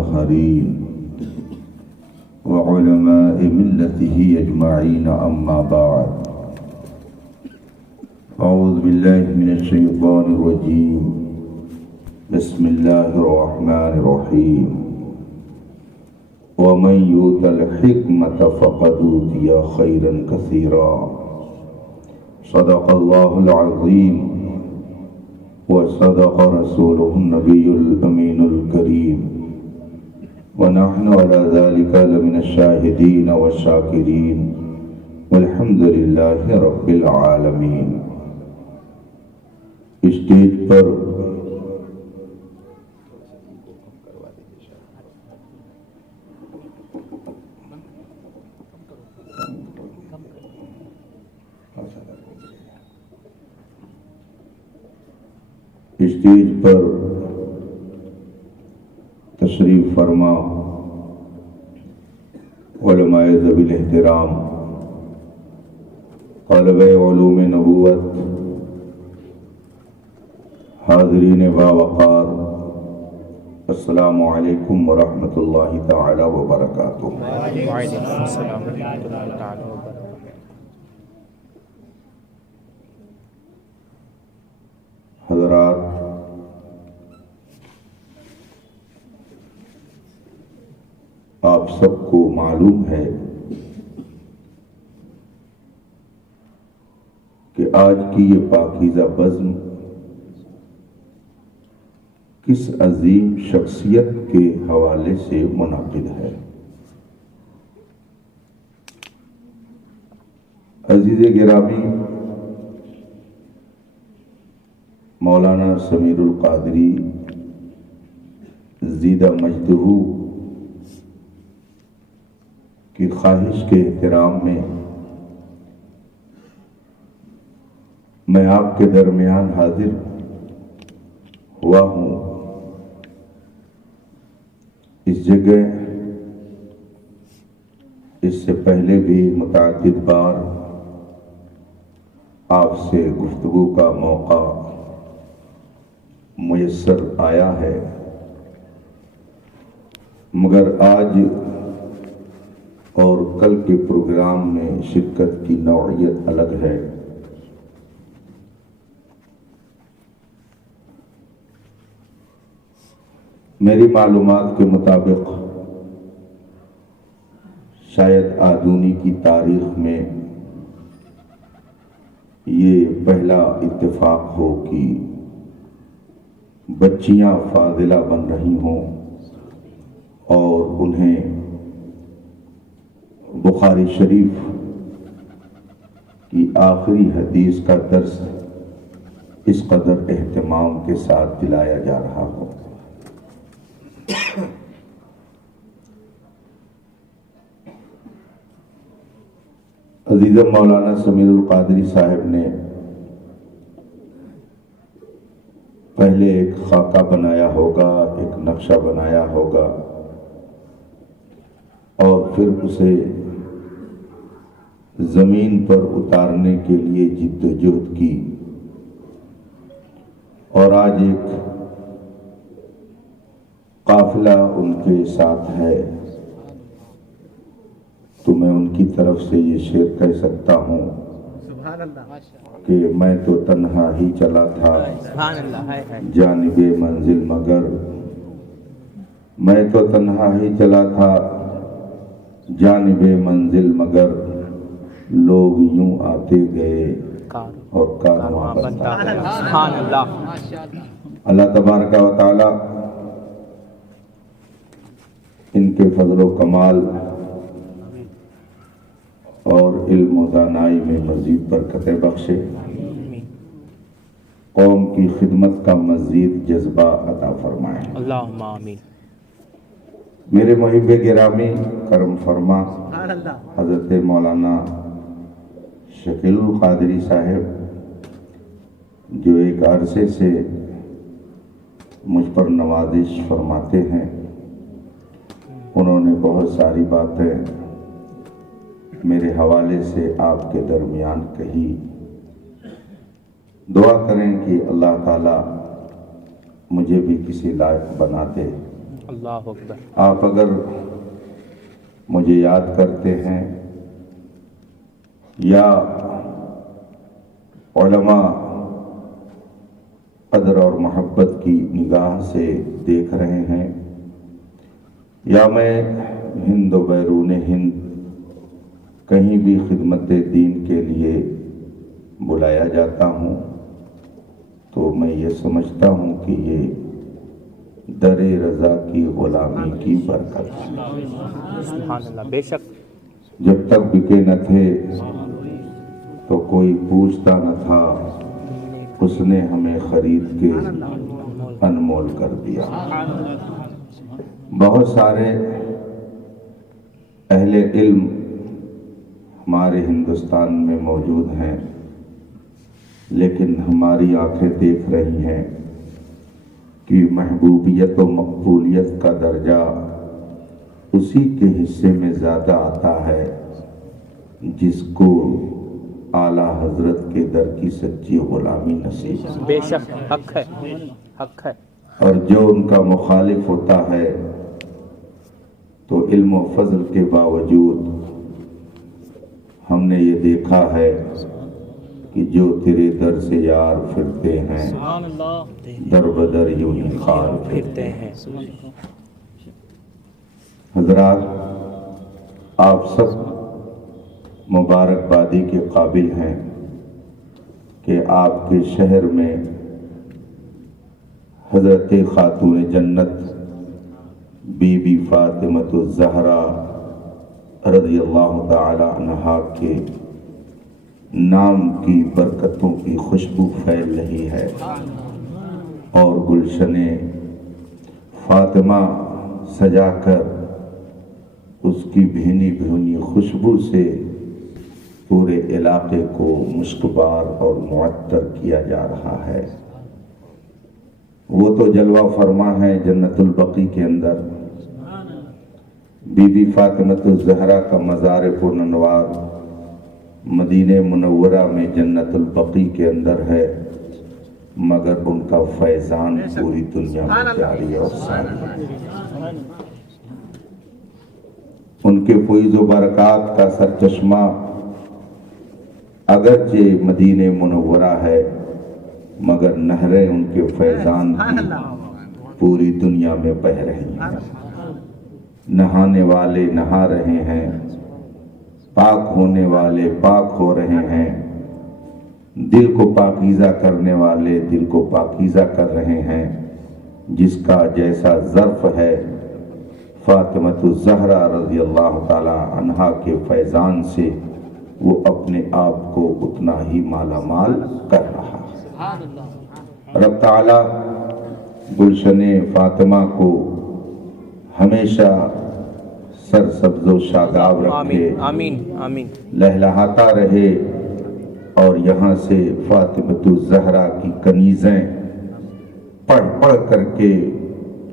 المطهرين وعلماء ملته أجمعين أما بعد أعوذ بالله من الشيطان الرجيم بسم الله الرحمن الرحيم ومن يؤت الحكمة فقد أوتي خيرا كثيرا صدق الله العظيم وصدق رسوله النبي الأمين الكريم ونحن على ذلك لمن الشاهدين والشاكرين والحمد لله رب العالمين۔ اسٹیج پر تشریف فرما علماء ذوی الاحترام، طلبہ علوم نبوت، حاضرین باوقار، السلام علیکم ورحمۃ اللہ تعالی وبرکاتہ۔ وعلیکم السلام ورحمۃ اللہ تعالی وبرکاتہ۔ حضرات، آپ سب کو معلوم ہے کہ آج کی یہ پاکیزہ بزم کس عظیم شخصیت کے حوالے سے منعقد ہے۔ عزیز گرامی، مولانا سمیر القادری زیدہ مجدہ کی خواہش کے احترام میں آپ کے درمیان حاضر ہوا ہوں۔ اس جگہ اس سے پہلے بھی متعدد بار آپ سے گفتگو کا موقع میسر آیا ہے، مگر آج اور کل کے پروگرام میں شرکت کی نوعیت الگ ہے۔ میری معلومات کے مطابق شاید آدونی کی تاریخ میں یہ پہلا اتفاق ہو کہ بچیاں فاضلہ بن رہی ہوں اور انہیں بخاری شریف کی آخری حدیث کا درس اس قدر اہتمام کے ساتھ دلایا جا رہا ہو۔ عزیزم مولانا سمیر القادری صاحب نے پہلے ایک خاکہ بنایا ہوگا، ایک نقشہ بنایا ہوگا، اور پھر اسے زمین پر اتارنے کے لیے جد و جہد کی، اور آج ایک قافلہ ان کے ساتھ ہے، تو میں ان کی طرف سے یہ شعر کہہ سکتا ہوں کہ میں تو تنہا ہی چلا تھا جانب منزل مگر، میں تو تنہا ہی چلا تھا جانب منزل مگر، لوگ یوں آتے گئے اور کارواں بنتا گیا۔ اللہ تبارک و تعالی ان کے فضل و کمال اور علم و دانائی میں مزید برکتیں بخشے، قوم کی خدمت کا مزید جذبہ عطا فرمائے۔ اللہم آمین۔ میرے محب گرامی، کرم فرما حضرت مولانا شکیل القادری صاحب جو ایک عرصے سے مجھ پر نوازش فرماتے ہیں، انہوں نے بہت ساری باتیں میرے حوالے سے آپ کے درمیان کہی۔ دعا کریں کہ اللہ تعالیٰ مجھے بھی کسی لائق بنا دے اللہ اکبر. آپ اگر مجھے یاد کرتے ہیں یا علماء قدر اور محبت کی نگاہ سے دیکھ رہے ہیں، یا میں ہند و بیرون ہند کہیں بھی خدمت دین کے لیے بلایا جاتا ہوں، تو میں یہ سمجھتا ہوں کہ یہ در رضا کی غلامی کی برکت ہے. سبحان اللہ. بے شک. جب تک بکے نہ تھے تو کوئی پوچھتا نہ تھا، اس نے ہمیں خرید کے انمول کر دیا. بہت سارے اہل علم ہمارے ہندوستان میں موجود ہیں، لیکن ہماری آنکھیں دیکھ رہی ہیں کہ محبوبیت و مقبولیت کا درجہ اسی کے حصے میں زیادہ آتا ہے جس کو اعلیٰ حضرت کے در کی سچی غلامی نصیب ہے. بے شک. حق ہے. حق ہے. اور جو ان کا مخالف ہوتا ہے تو علم و فضل کے باوجود ہم نے یہ دیکھا ہے کہ جو تیرے در سے یار پھرتے ہیں در بدر یوں ہی خار پھرتے ہیں. حضرات، آپ سب مبارکبادی کے قابل ہیں کہ آپ کے شہر میں حضرت خاتون جنت بی بی فاطمۃ الزہرا رضی اللہ تعالی عنہا کے نام کی برکتوں کی خوشبو پھیل رہی ہے، اور گلشن فاطمہ سجا کر اس کی بھینی بھینی خوشبو سے پورے علاقے کو مشکبار اور معطر کیا جا رہا ہے. وہ تو جلوہ فرما ہے جنت البقیع کے اندر. بی بی فاطمۃ الزہرا کا مزار پرنوار مدینہ منورہ میں جنت البقیع کے اندر ہے، مگر ان کا فیضان پوری دنیا میں جاری اور ساری ہے. ان کے فیض و برکات کا سرچشمہ اگرچہ مدینہ منورہ ہے، مگر نہریں ان کے فیضان کی پوری دنیا میں بہہ رہی ہیں. نہانے والے نہا رہے ہیں، پاک ہونے والے پاک ہو رہے ہیں، دل کو پاکیزہ کرنے والے دل کو پاکیزہ کر رہے ہیں. جس کا جیسا ظرف ہے فاطمۃ الزہرا رضی اللہ تعالی عنہا کے فیضان سے وہ اپنے آپ کو اتنا ہی مالا مال کر رہا ہے. رب تعالی گلشن فاطمہ کو ہمیشہ سرسبز و شاداب رکھے، آمین آمین. لہلہاتا رہے، اور یہاں سے فاطمۃ الزہرا کی کنیزیں پڑھ پڑھ کر کے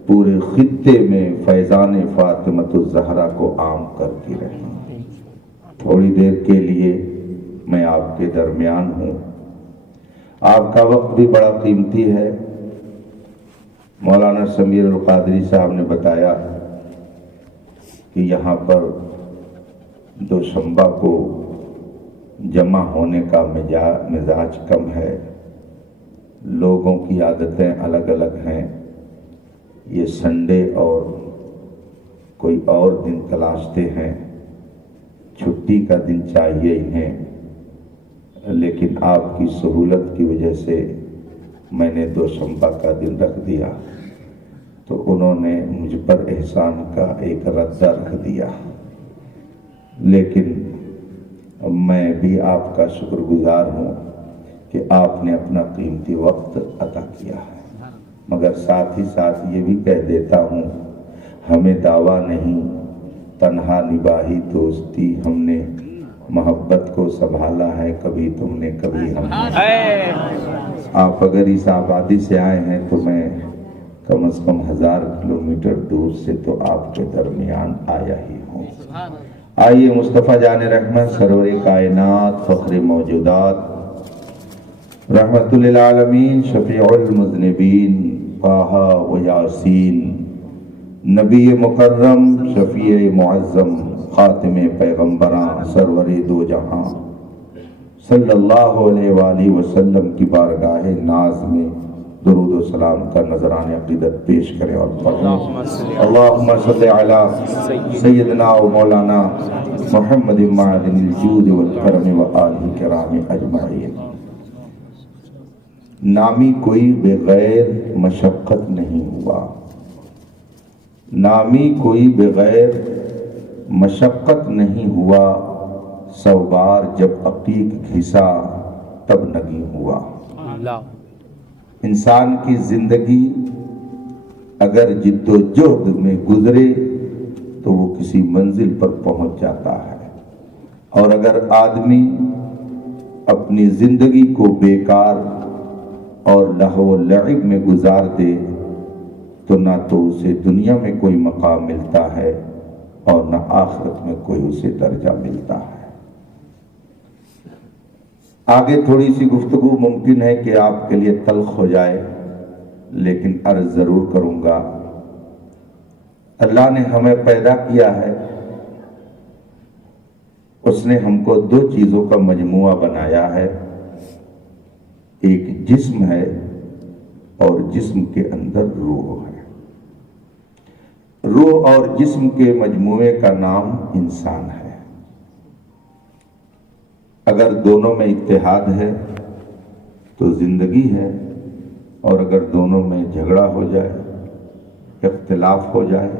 پورے خطے میں فیضان فاطمۃ الزہرا کو عام کرتی رہی. تھوڑی دیر کے لیے میں آپ کے درمیان ہوں. آپ کا وقت بھی بڑا قیمتی ہے. مولانا سمیر القادری صاحب نے بتایا کہ یہاں پر دوشنبہ کو جمع ہونے کا مزاج کم ہے، لوگوں کی عادتیں الگ الگ ہیں. یہ سنڈے اور کوئی اور دن تلاشتے ہیں، چھٹی کا دن چاہیے انہیں، لیکن آپ کی سہولت کی وجہ سے میں نے دوشنبہ کا دن رکھ دیا، تو انہوں نے مجھ پر احسان کا ایک ردہ رکھ دیا. لیکن میں بھی آپ کا شکر گزار ہوں کہ آپ نے اپنا قیمتی وقت عطا کیا ہے. مگر ساتھ ہی ساتھ یہ بھی کہہ دیتا ہوں، ہمیں دعویٰ نہیں، تنہا نباہی دوستی، ہم نے محبت کو سنبھالا ہے، کبھی تم نے کبھی ہم نے. آپ اگر اس آبادی سے آئے ہیں تو میں کم از کم 1000 کلومیٹر دور سے تو آپ کے درمیان آیا ہی ہوں. آئیے مصطفیٰ جان رحمت سرور کائنات فخر موجودات رحمت للعالمین شفیع المذنبین طٰہٰ و یاسین نبی مکرم شفیع معظم خاتم پیغمبراں سرور دو جہاں صلی اللہ علیہ وآلہ وسلم کی بارگاہ ناز میں درود و سلام کا نذران عقیدت پیش کریں اور پڑھیں اللہم صلی علی سیدنا و مولانا محمد معدن الجود والکرم و آلہ کرام اجمعین۔ نامی کوئی بغیر مشقت نہیں ہوا، نامی کوئی بغیر مشقت نہیں ہوا، 100 بار جب عقیق گھسا تب نگیں ہوا۔ انسان کی زندگی اگر جد و جہد میں گزرے تو وہ کسی منزل پر پہنچ جاتا ہے، اور اگر آدمی اپنی زندگی کو بیکار اور لہو و لعب میں گزار دے تو نہ تو اسے دنیا میں کوئی مقام ملتا ہے اور نہ آخرت میں کوئی اسے درجہ ملتا ہے۔ آگے تھوڑی سی گفتگو ممکن ہے کہ آپ کے لیے تلخ ہو جائے، لیکن عرض ضرور کروں گا۔ اللہ نے ہمیں پیدا کیا ہے، اس نے ہم کو 2 چیزوں کا مجموعہ بنایا ہے، ایک جسم ہے اور جسم کے اندر روح ہے۔ روح اور جسم کے مجموعے کا نام انسان ہے۔ اگر دونوں میں اتحاد ہے تو زندگی ہے، اور اگر دونوں میں جھگڑا ہو جائے، اختلاف ہو جائے،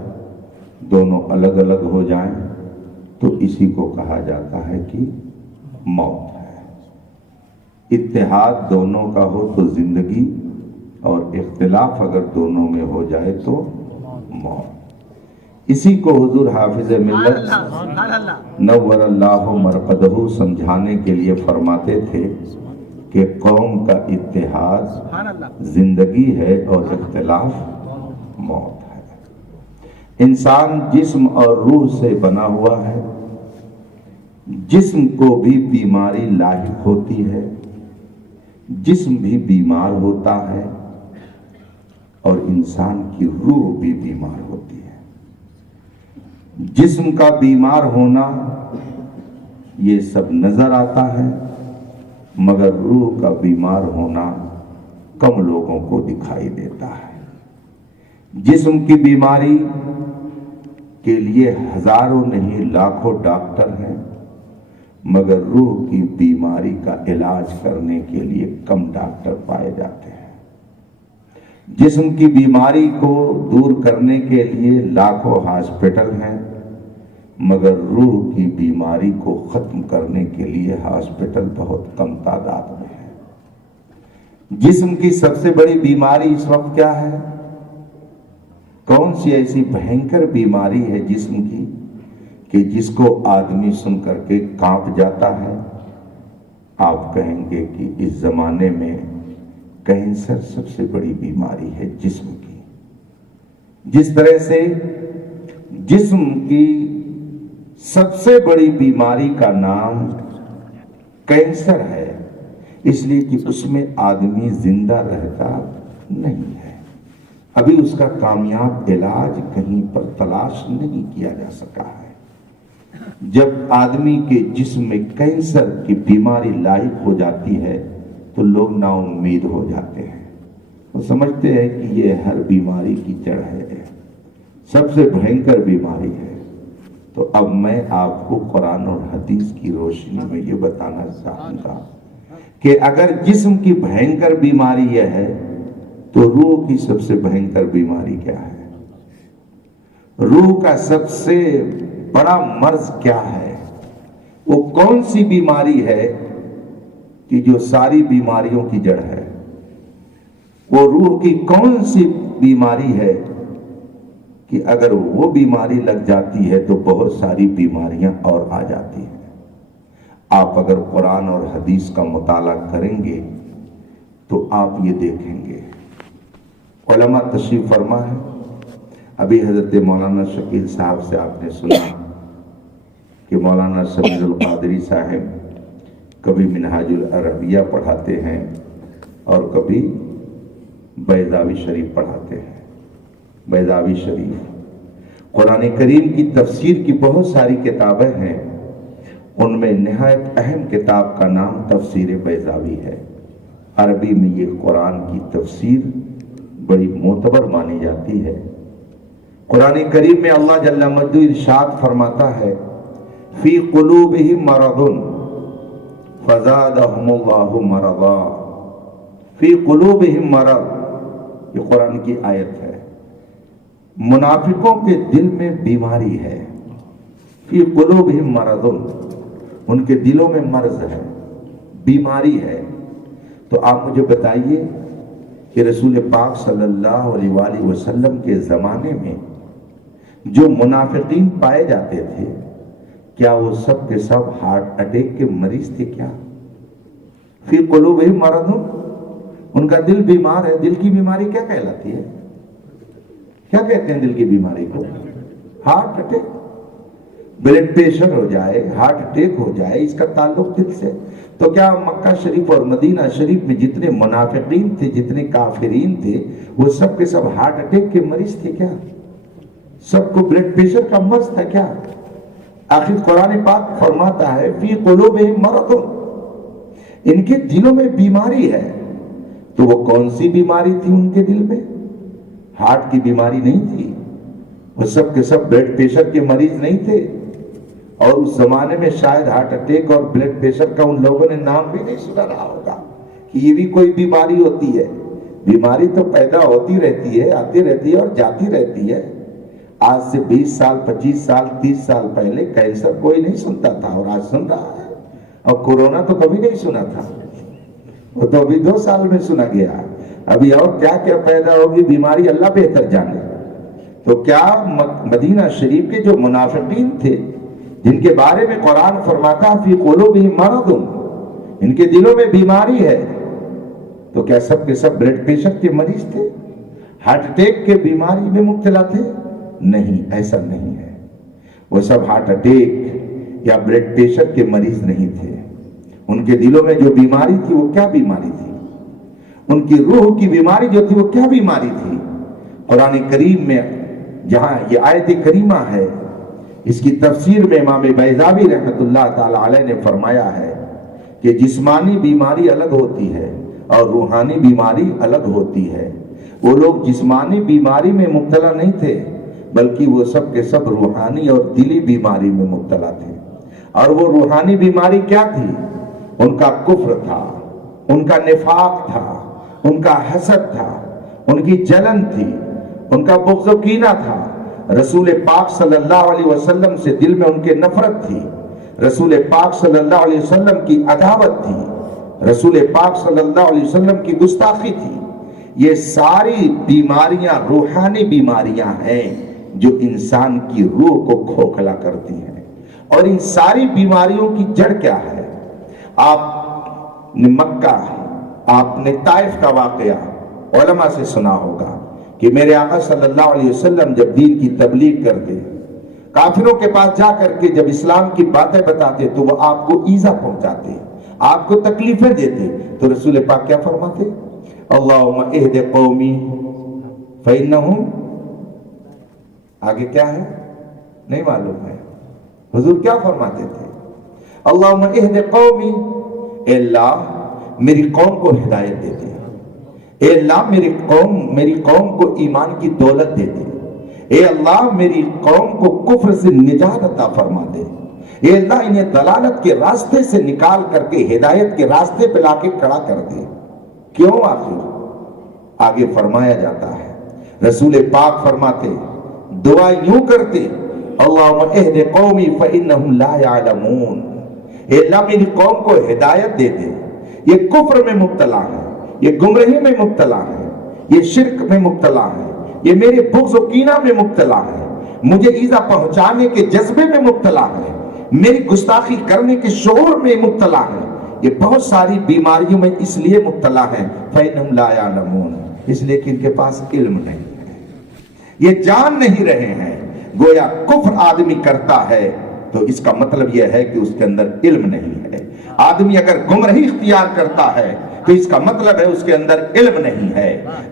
دونوں الگ الگ ہو جائیں تو اسی کو کہا جاتا ہے کہ موت ہے۔ اتحاد دونوں کا ہو تو زندگی، اور اختلاف اگر دونوں میں ہو جائے تو موت۔ اسی کو حضور حافظ ملت نور اللہ مرقدہ سمجھانے کے لیے فرماتے تھے کہ قوم کا اتحاد زندگی ہے اور اختلاف موت ہے۔ انسان جسم اور روح سے بنا ہوا ہے، جسم کو بھی بیماری لاحق ہوتی ہے، جسم بھی بیمار ہوتا ہے، اور انسان کی روح بھی بیمار ہوتی ہے۔ جسم کا بیمار ہونا یہ سب نظر آتا ہے، مگر روح کا بیمار ہونا کم لوگوں کو دکھائی دیتا ہے۔ جسم کی بیماری کے لیے ہزاروں نہیں لاکھوں ڈاکٹر ہیں، مگر روح کی بیماری کا علاج کرنے کے لیے کم ڈاکٹر پائے جاتے ہیں۔ جسم کی بیماری کو دور کرنے کے لیے لاکھوں ہاسپٹل ہیں، مگر روح کی بیماری کو ختم کرنے کے لیے ہاسپٹل بہت کم تعداد میں ہیں۔ جسم کی سب سے بڑی بیماری اس وقت کیا ہے؟ کون سی ایسی بھینکر بیماری ہے جسم کی کہ جس کو آدمی سن کر کے کانپ جاتا ہے؟ آپ کہیں گے کہ اس زمانے میں کینسر سب سے بڑی بیماری ہے جسم کی۔ جس طرح سے جسم کی سب سے بڑی بیماری کا نام کینسر ہے، اس لیے کہ اس میں آدمی زندہ رہتا نہیں ہے، ابھی اس کا کامیاب علاج کہیں پر تلاش نہیں کیا جا سکا ہے۔ جب آدمی کے جسم میں کینسر کی بیماری لاحق ہو جاتی ہے تو لوگ نا امید ہو جاتے ہیں، وہ سمجھتے ہیں کہ یہ ہر بیماری کی جڑ ہے، سب سے بھینکر بیماری ہے۔ تو اب میں آپ کو قرآن اور حدیث کی روشنی میں یہ بتانا چاہوں گا کہ اگر جسم کی بھینکر بیماری یہ ہے تو روح کی سب سے بھینکر بیماری کیا ہے؟ روح کا سب سے بڑا مرض کیا ہے؟ وہ کون سی بیماری ہے کہ جو ساری بیماریوں کی جڑ ہے؟ وہ روح کی کون سی بیماری ہے کہ اگر وہ بیماری لگ جاتی ہے تو بہت ساری بیماریاں اور آ جاتی ہیں؟ آپ اگر قرآن اور حدیث کا مطالعہ کریں گے تو آپ یہ دیکھیں گے۔ علماء تشریف فرما ہے، ابھی حضرت مولانا شکیل صاحب سے آپ نے سنا کہ مولانا سمیر القادری صاحب کبھی منہاج العربیہ پڑھاتے ہیں اور کبھی بیضاوی شریف پڑھاتے ہیں۔ بیضاوی شریف قرآن کریم کی تفسیر کی بہت ساری کتابیں ہیں، ان میں نہایت اہم کتاب کا نام تفسیر بیضاوی ہے۔ عربی میں یہ قرآن کی تفسیر بڑی معتبر مانی جاتی ہے۔ قرآن کریم میں اللہ جل مجدہ ارشاد فرماتا ہے فی قلوبہم مرض فزادہم اللہ مرضا، فی قلوبہم مرض، یہ قرآن کی آیت ہے۔ منافقوں کے دل میں بیماری ہے، فی قلوبہم مرض، ان کے دلوں میں مرض ہے، بیماری ہے۔ تو آپ مجھے بتائیے کہ رسول پاک صلی اللہ علیہ وآلہ وسلم کے زمانے میں جو منافقین پائے جاتے تھے، کیا وہ سب کے سب ہارٹ اٹیک کے مریض تھے؟ کیا فی قلوبہم مرض، ان کا دل بیمار ہے۔ دل کی بیماری کیا کہلاتی ہے؟ کیا کہتے ہیں دل کی بیماری کو؟ ہارٹ اٹیک، بلڈ پریشر ہو جائے، ہارٹ اٹیک ہو جائے، اس کا تعلق دل سے۔ تو کیا مکہ شریف اور مدینہ شریف میں جتنے منافقین تھے، جتنے کافرین تھے، وہ سب کے سب ہارٹ اٹیک کے مریض تھے کیا؟ سب کو بلڈ پریشر کا مرض تھا کیا؟ آخر قرآن پاک فرماتا ہے فی قلوبہم مرض، ان کے دلوں میں بیماری ہے۔ تو وہ کون سی بیماری تھی ان کے دل میں؟ ہارٹ کی بیماری نہیں تھی، وہ سب کے سب بلڈ پریشر کے مریض نہیں تھے، اور اس زمانے میں شاید ہارٹ اٹیک اور بلڈ پریشر کا ان لوگوں نے نام بھی نہیں سنا رہا ہوگا کہ یہ بھی کوئی بیماری ہوتی ہے۔ بیماری تو پیدا ہوتی رہتی ہے، آتی رہتی ہے اور جاتی رہتی ہے۔ آج سے 20 سال 25 سال 30 سال پہلے کینسر کوئی نہیں سنتا تھا، اور آج سن رہا ہے، اور کورونا تو کبھی نہیں سنا تھا، وہ تو ابھی 2 سال میں سنا گیا۔ ابھی اور کیا کیا پیدا ہوگی بیماری، اللہ بہتر جانے۔ تو کیا مدینہ شریف کے جو منافقین تھے، جن کے بارے میں قرآن فرماتا فی قلوبہم مرض، ان کے دلوں میں بیماری ہے، تو کیا سب کے سب بلڈ پریشر کے مریض تھے، ہارٹ اٹیک کے بیماری میں مبتلا تھے؟ نہیں، ایسا نہیں ہے۔ وہ سب ہارٹ اٹیک یا بلڈ پریشر کے مریض نہیں تھے۔ ان کے دلوں میں جو بیماری تھی وہ کیا بیماری تھی؟ ان کی روح کی بیماری جو تھی وہ کیا بیماری تھی؟ قرآن کریم میں جہاں یہ آیت کریمہ ہے، اس کی تفسیر میں امام بیضاوی رحمۃ اللہ تعالی علیہ نے فرمایا ہے کہ جسمانی بیماری الگ ہوتی ہے اور روحانی بیماری الگ ہوتی ہے۔ وہ لوگ جسمانی بیماری میں مبتلا نہیں تھے، بلکہ وہ سب کے سب روحانی اور دلی بیماری میں مبتلا تھے۔ اور وہ روحانی بیماری کیا تھی؟ ان کا کفر تھا، ان کا نفاق تھا، ان کا حسد تھا، ان کی جلن تھی، ان کا بغض و کینہ تھا۔ رسول پاک صلی اللہ علیہ وسلم سے دل میں ان کے نفرت تھی، رسول پاک صلی اللہ علیہ وسلم کی عداوت تھی، رسول پاک صلی اللہ علیہ وسلم کی گستاخی تھی۔ یہ ساری بیماریاں روحانی بیماریاں ہیں جو انسان کی روح کو کھوکھلا کرتی ہیں۔ اور ان ساری بیماریوں کی جڑ کیا ہے؟ آپ نے مکہ، آپ نے طائف کا واقعہ علماء سے سنا ہوگا کہ میرے آقا صلی اللہ علیہ وسلم جب دین کی تبلیغ کرتے، کافروں کے پاس جا کر کے جب اسلام کی باتیں بتاتے، تو وہ آپ کو ایذا پہنچاتے، آپ کو تکلیفیں دیتے، تو رسول پاک کیا فرماتے؟ اللہم اہد قومی فإنہم، آگے کیا ہے نہیں معلوم ہے، حضور کیا فرماتے تھے؟ اللہم اہد قومی، اے اللہ میری قوم کو ہدایت دے دے، اے اللہ میری قوم کو ایمان کی دولت دے دے، اے اللہ میری قوم کو کفر سے نجات عطا فرما دے، اے اللہ انہیں دلالت کے راستے سے نکال کر کے ہدایت کے راستے پہ لا کے کھڑا کر دے۔ کیوں؟ آخر آگے فرمایا جاتا ہے، رسول پاک فرماتے، دعا یوں کرتے، اللہم اہد قومی فإنہم لا یعلمون، اے اللہ میری قوم کو ہدایت دے دے، یہ کفر میں مبتلا ہے، یہ گمراہی میں مبتلا ہے، یہ شرک میں مبتلا ہے، یہ میرے بغض و کینہ میں مبتلا ہے، مجھے ایذا پہنچانے کے جذبے میں مبتلا ہے، میری گستاخی کرنے کے شعور میں مبتلا ہے، یہ بہت ساری بیماریوں میں اس لیے مبتلا ہے، فإنہم لا یعلمون، اس لیے کہ ان کے پاس علم نہیں ہے، یہ جان نہیں رہے ہیں۔ گویا کفر آدمی کرتا ہے تو اس کا مطلب یہ ہے کہ اس کے اندر علم نہیں ہے۔ آدمی اگر گمراہی اختیار کرتا ہے تو اس کا مطلب ہے اس کے اندر علم نہیں ہے۔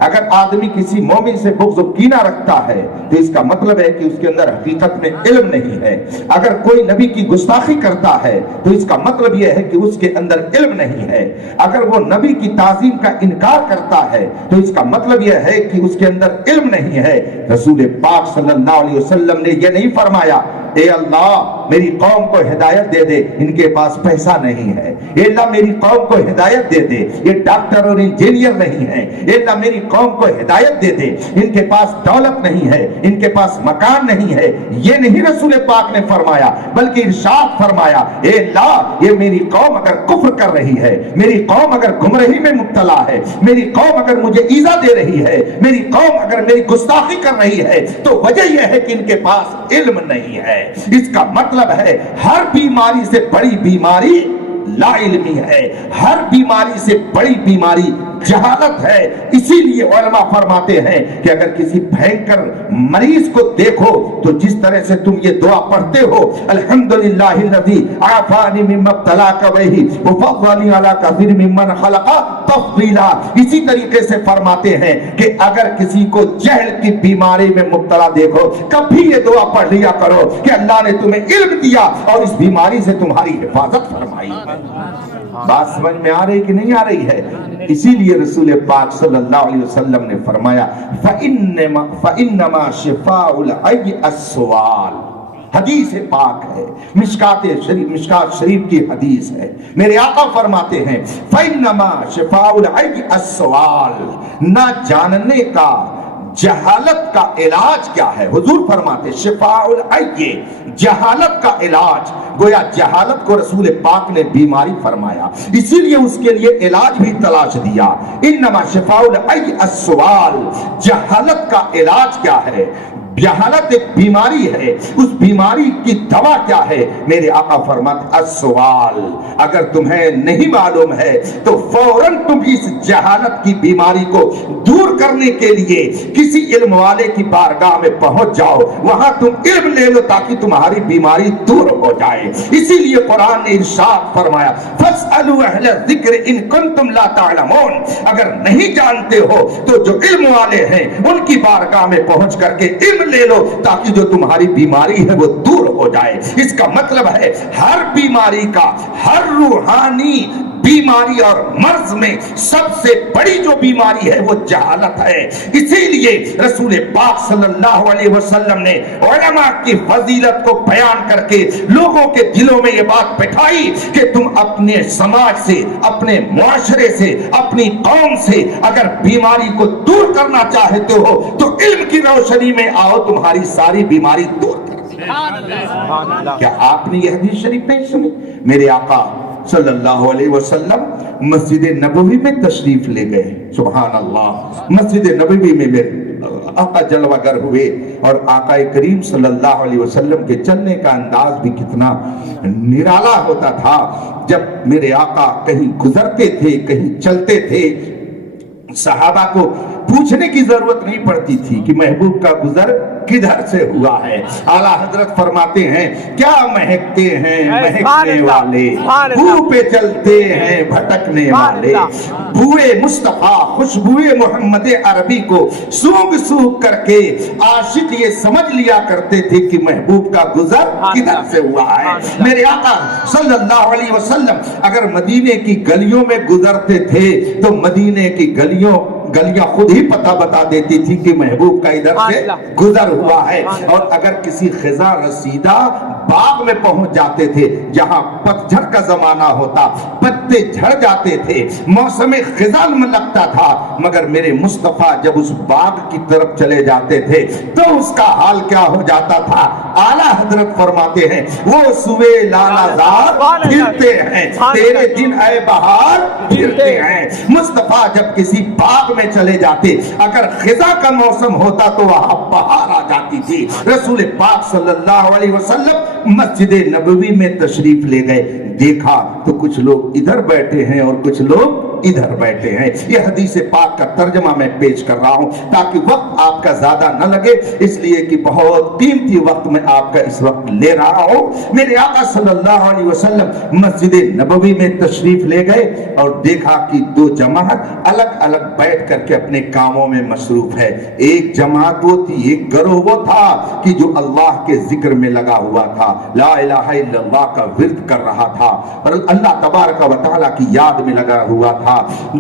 اگر آدمی کسی مومن سے بغض و کینہ رکھتا ہے تو اس کا مطلب ہے کہ اس کے اندر حقیقت میں علم نہیں ہے۔ اگر کوئی نبی کی گستاخی کرتا ہے تو اس کا مطلب یہ ہے کہ اس کے اندر علم نہیں ہے۔ اگر وہ نبی کی تعظیم کا انکار کرتا ہے تو اس کا مطلب یہ ہے کہ اس کے اندر علم نہیں ہے۔ رسول پاک صلی اللہ علیہ وسلم نے یہ نہیں فرمایا اے اللہ میری قوم کو ہدایت دے دے، ان کے پاس پیسہ نہیں ہے، اے اللہ میری قوم کو ہدایت دے دے، یہ ڈاکٹر اور انجینئر نہیں ہے، اے اللہ میری قوم کو ہدایت دے دے، ان کے پاس دولت نہیں ہے، ان کے پاس مکان نہیں ہے۔ یہ نہیں رسول پاک نے فرمایا، بلکہ ارشاد فرمایا اے اللہ یہ میری قوم اگر کفر کر رہی ہے، میری قوم اگر گمراہی میں مبتلا ہے، میری قوم اگر مجھے ایذا دے رہی ہے، میری قوم اگر میری گستاخی کر رہی ہے تو وجہ یہ ہے کہ ان کے پاس علم نہیں ہے۔ اس کا مطلب ہے ہر بیماری سے بڑی بیماری لا علمی ہے، ہر بیماری سے بڑی بیماری جہالت ہے۔ اسی لیے علماء فرماتے ہیں کہ اگر کسی بھینکر مریض کو دیکھو تو جس طرح سے تم یہ دعا پڑھتے ہو الحمدللہ الذی عافانی مما ابتلاک بہ وفضلنی علی کثیر ممن خلق تفضیلا، اسی طریقے سے فرماتے ہیں کہ اگر کسی کو جہل کی بیماری میں مبتلا دیکھو کبھی یہ دعا پڑھ لیا کرو کہ اللہ نے تمہیں علم دیا اور اس بیماری سے تمہاری حفاظت فرمائی۔ بات سمجھ میں آ رہی کہ نہیں آ رہی ہے؟ اسی لیے رسول پاک صلی اللہ علیہ وسلم نے فرمایا فَإِنَّمَا شِفَاءُ الْعَيِّ السُّؤَالُ، حدیث پاک ہے، مشکات شریف کی حدیث ہے۔ میرے آقا فرماتے ہیں فَإِنَّمَا شِفَاءُ الْعَيِّ السُّؤَالُ، نہ جاننے کا جہالت کا علاج کیا ہے؟ حضور فرماتے شفاء العی، جہالت کا علاج، گویا جہالت کو رسول پاک نے بیماری فرمایا، اسی لیے اس کے لیے علاج بھی تلاش دیا۔ انما شفاء العی السؤال، جہالت کا علاج کیا ہے؟ جہالت ایک بیماری ہے، اس بیماری کی دوا کیا ہے؟ میرے آقا فرماتے السؤال، اگر تمہیں نہیں معلوم ہے تو فوراً تم اس جہالت کی بیماری کو دور کرنے کے لیے کسی علم والے کی بارگاہ میں پہنچ جاؤ، وہاں تم علم لے لو تاکہ تمہاری بیماری دور ہو جائے۔ اسی لیے قرآن نے ارشاد فرمایا فاسألوا اہل الذکر ان کنتم لا تعلمون، اگر نہیں جانتے ہو تو جو علم والے ہیں ان کی بارگاہ میں پہنچ کر کے علم لے لو تاکہ جو تمہاری بیماری ہے وہ دور ہو جائے۔ اس کا مطلب ہے ہر بیماری کا، ہر روحانی بیماری اور مرض میں سب سے بڑی جو بیماری ہے وہ جہالت ہے۔ اسی لیے رسول پاک صلی اللہ علیہ وسلم نے علماء کی فضیلت کو بیان کر کے لوگوں کے دلوں میں یہ بات بٹھائی کہ تم اپنے سماج سے، اپنے معاشرے سے، اپنی قوم سے اگر بیماری کو دور کرنا چاہتے ہو تو علم کی روشنی میں آؤ، تمہاری ساری بیماری دور کر دے۔ کیا آپ نے یہ حدیث شریف نہیں سنی؟ میرے آقا صلی اللہ علیہ وسلم مسجد نبوی میں تشریف لے گئے، سبحان اللہ، مسجد نبوی میں میرے آقا جلوہ گر ہوئے، اور آقا کریم صلی اللہ علیہ وسلم کے چلنے کا انداز بھی کتنا نرالا ہوتا تھا۔ جب میرے آقا کہیں گزرتے تھے، کہیں چلتے تھے، صحابہ کو پوچھنے کی ضرورت نہیں پڑتی تھی کہ محبوب کا گزر کدھر سے ہوا ہے۔ اعلیٰ حضرت فرماتے ہیں کیا مہکتے ہیں مہکنے والے، بو پہ چلتے ہیں بھٹکنے والے، بوئے مصطفیٰ خوشبوئے محمد عربی کو سونگ سونگ کر کے عاشق یہ سمجھ لیا کرتے تھے کہ محبوب کا گزر کدھر سے ہوا ہے۔ میرے آقا صلی اللہ علیہ وسلم اگر مدینے کی گلیوں میں گزرتے تھے تو مدینے کی گلیاں خود ہی پتہ بتا دیتی تھی کہ محبوب کا ادھر سے گزر ہوا ہے۔ اور اگر کسی خزاں رسیدہ باغ میں پہنچ جاتے تھے جہاں پتجھڑ کا زمانہ ہوتا، پتے جھڑ جاتے تھے، موسم خزاں میں لگتا تھا، مگر میرے مصطفیٰ جب اس باغ کی طرف چلے جاتے تھے تو اس کا حال کیا ہو جاتا تھا؟ اعلیٰ حضرت فرماتے ہیں وہ سوے لالا زار پھرتے ہیں، تیرے دن اے بہار پھرتے ہیں۔ مصطفیٰ جب کسی باغ میں چلے جاتے، اگر خزاں کا موسم ہوتا تو وہاں بہار آ جاتی تھی۔ رسول پاک صلی اللہ علیہ وسلم مسجد نبوی میں تشریف لے گئے، دیکھا تو کچھ لوگ ادھر بیٹھے ہیں اور کچھ لوگ ادھر بیٹھے ہیں. یہ حدیث پاک کا ترجمہ میں پیش کر رہا ہوں تاکہ وقت آپ کا زیادہ نہ لگے، اس لیے کہ بہت قیمتی وقت میں آپ کا اس وقت لے رہا ہوں. میرے آقا صلی اللہ علیہ وسلم مسجد نبوی میں تشریف لے گئے اور دیکھا کہ دو جماعت الگ الگ بیٹھ کر کے اپنے کاموں میں مصروف ہے. ایک جماعت وہ تھی، ایک گروہ وہ تھا کہ جو اللہ کے ذکر میں لگا ہوا تھا، لا الہ الا اللہ کا ورد کر رہا تھا اور اللہ تبارک و تعالیٰ کی یاد میں لگا ہوا تھا،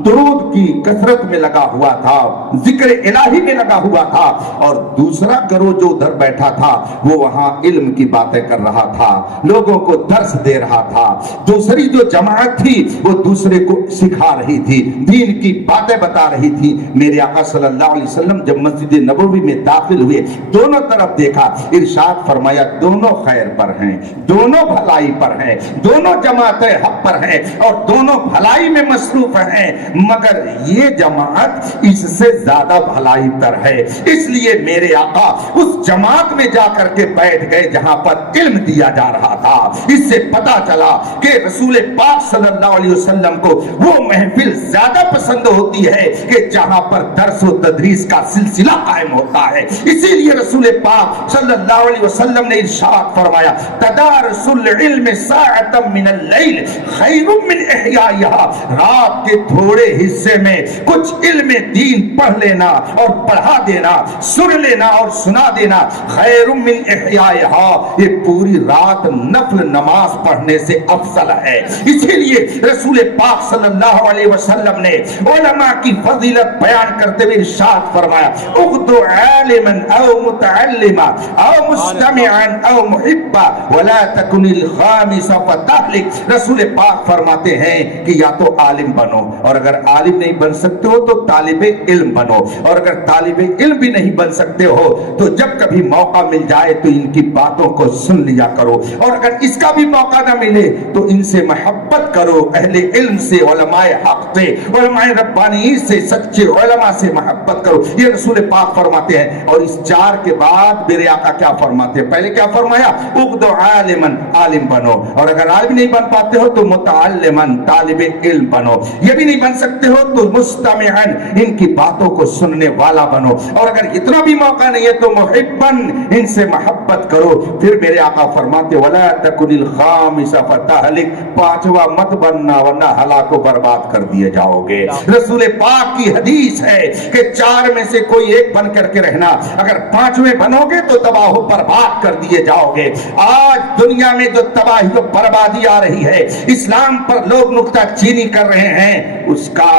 درود کی کثرت میں لگا ہوا تھا، ذکر الہی میں لگا ہوا تھا. اور دوسرا گروہ جو ادھر بیٹھا تھا وہ وہاں علم کی باتیں کر رہا تھا، لوگوں کو درس دے رہا تھا. دوسری جو جماعت تھی وہ دوسرے کو سکھا رہی تھی، دین کی باتیں بتا رہی تھی. میرے آقا صلی اللہ علیہ وسلم جب مسجد نبوی میں داخل ہوئے، دونوں طرف دیکھا، ارشاد فرمایا دونوں خیر پر ہیں، دونوں بھلائی پر ہیں، دونوں جماعتیں حق پر ہیں اور دونوں بھلائی میں مصروف ہیں، مگر یہ جماعت اس سے زیادہ بھلائی پر ہے. اس لیے میرے آقا اس جماعت میں جا کر کے بیٹھ گئے جہاں پر علم دیا جا رہا تھا. اس سے پتا چلا کہ رسول پاک صلی اللہ علیہ وسلم کو وہ محفل زیادہ پسند ہوتی ہے کہ جہاں پر درس و تدریس کا سلسلہ قائم ہوتا ہے. اسی لیے رسول پاک صلی اللہ علیہ وسلم نے ارشاد فرمایا تدارس العلم ساعۃ من اللیل خیر من احیائها، رات کے تھوڑے حصے میں کچھ علم دین پڑھ لینا اور پڑھا دینا، سن لینا اور سنا دینا، خیر من احیائها، یہ پوری رات نفل نماز پڑھنے سے افضل ہے. اسی لیے رسول پاک صلی اللہ علیہ وسلم نے علماء کی فضیلت بیان کرتے ہوئے ارشاد فرمایا اغدو عالما او متعلما او مستمعا او محبا ولا تکن الخامس فتہلک. رسول پاک فرماتے ہیں کہ یا تو عالم بنو، اور اگر عالم نہیں بن سکتے ہو تو طالب علم بنو، اور اگر طالب علم بھی نہیں بن سکتے ہو تو جب کبھی موقع مل جائے تو ان کی باتوں کو سن لیا کرو، اور اگر اس کا بھی موقع نہ ملے تو ان سے محبت کرو، اہل علم سے، علماء حق سے، علماء ربانی سے، سچے علماء سے محبت کرو. یہ رسول پاک فرماتے ہیں. اور اس چار کے بعد میرے آقا کیا فرماتے ہیں؟ پہلے کیا فرمایا؟ اغدو عالما، عالم بنو، اور اگر عالم نہیں بن پاتے ہو تو متعلما، طالب علم بنو، یہ بھی نہیں بن سکتے ہو تو مستمعا، ان کی باتوں کو سننے والا بنو، اور اگر اتنا بھی موقع نہیں ہے تو محبا، ان سے محبت کرو. پھر میرے آقا فرماتے ولا تکن الخامس فتہلک، پانچواں مت بننا ورنہ ہلاک و برباد کر دیے جاؤ گے. رسول پاک کی حدیث ہے کہ چار میں سے کوئی ایک بن کر کے رہنا، اگر پانچویں بنو گے تو تباہ و برباد کر دیے جاؤ گے. آج دنیا میں جو تباہی و بربادی آ رہی ہے، اسلام پر لوگ نکتہ چینی کر رہے ہیں، اس کا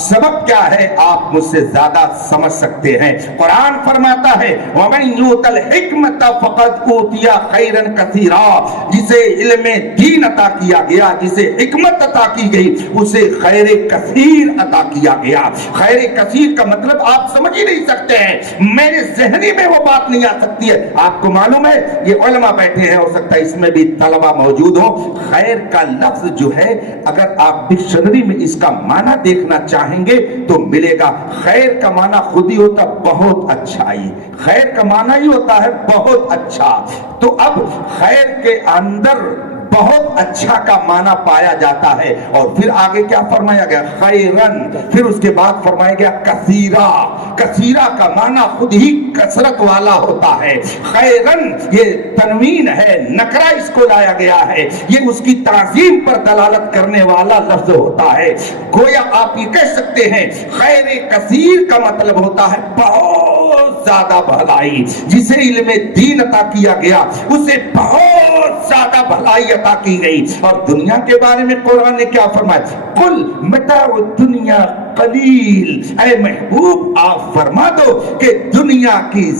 سبب کیا ہے آپ مجھ سے زیادہ سمجھ سکتے ہیں. قرآن فرماتا ہے وَمَنْ يُؤْتَ الْحِكْمَةَ فَقَدْ أُوتِيَ خَيْرًا كَثِيرًا، جسے علم دین عطا کیا گیا، جسے حکمت عطا کی گئی، اسے خیر کثیر عطا کیا گیا. خیر کثیر کا مطلب آپ سمجھ ہی نہیں سکتے ہیں، میرے ذہنی میں وہ بات نہیں آ سکتی ہے. آپ کو معلوم ہے یہ علماء بیٹھے ہیں، ہو سکتا ہے اس میں بھی طلبہ موجود ہوں. خیر کا لفظ جو ہے اگر آپ ڈکشنری میں اس کا معنی دیکھنا چاہیں گے تو ملے گا. خیر کا معنی خود ہی ہوتا بہت اچھائی، خیر کا معنی ہی ہوتا ہے بہت اچھا. تو اب خیر کے اندر بہت اچھا کا معنی پایا جاتا ہے. اور پھر آگے کیا فرمایا گیا؟ خیرن. پھر اس کے بعد فرمایا گیا کثیرہ. کثیرہ کا معنی خود ہی کثرت والا ہوتا ہے. خیرن یہ تنوین ہے، نکرہ اس کو لایا گیا ہے، یہ اس کی تعظیم پر دلالت کرنے والا لفظ ہوتا ہے. گویا آپ یہ کہہ سکتے ہیں خیر کثیر کا مطلب ہوتا ہے بہت زیادہ بھلائی. جسے علم دین عطا کیا گیا اسے بہت زیادہ بھلائی عطا کی گئی. اور دنیا کے بارے میں قرآن نے کیا فرمایا؟ قل متاع الدنیا قلیل. اے محبوب آپ فرما دو کہ دنیا کی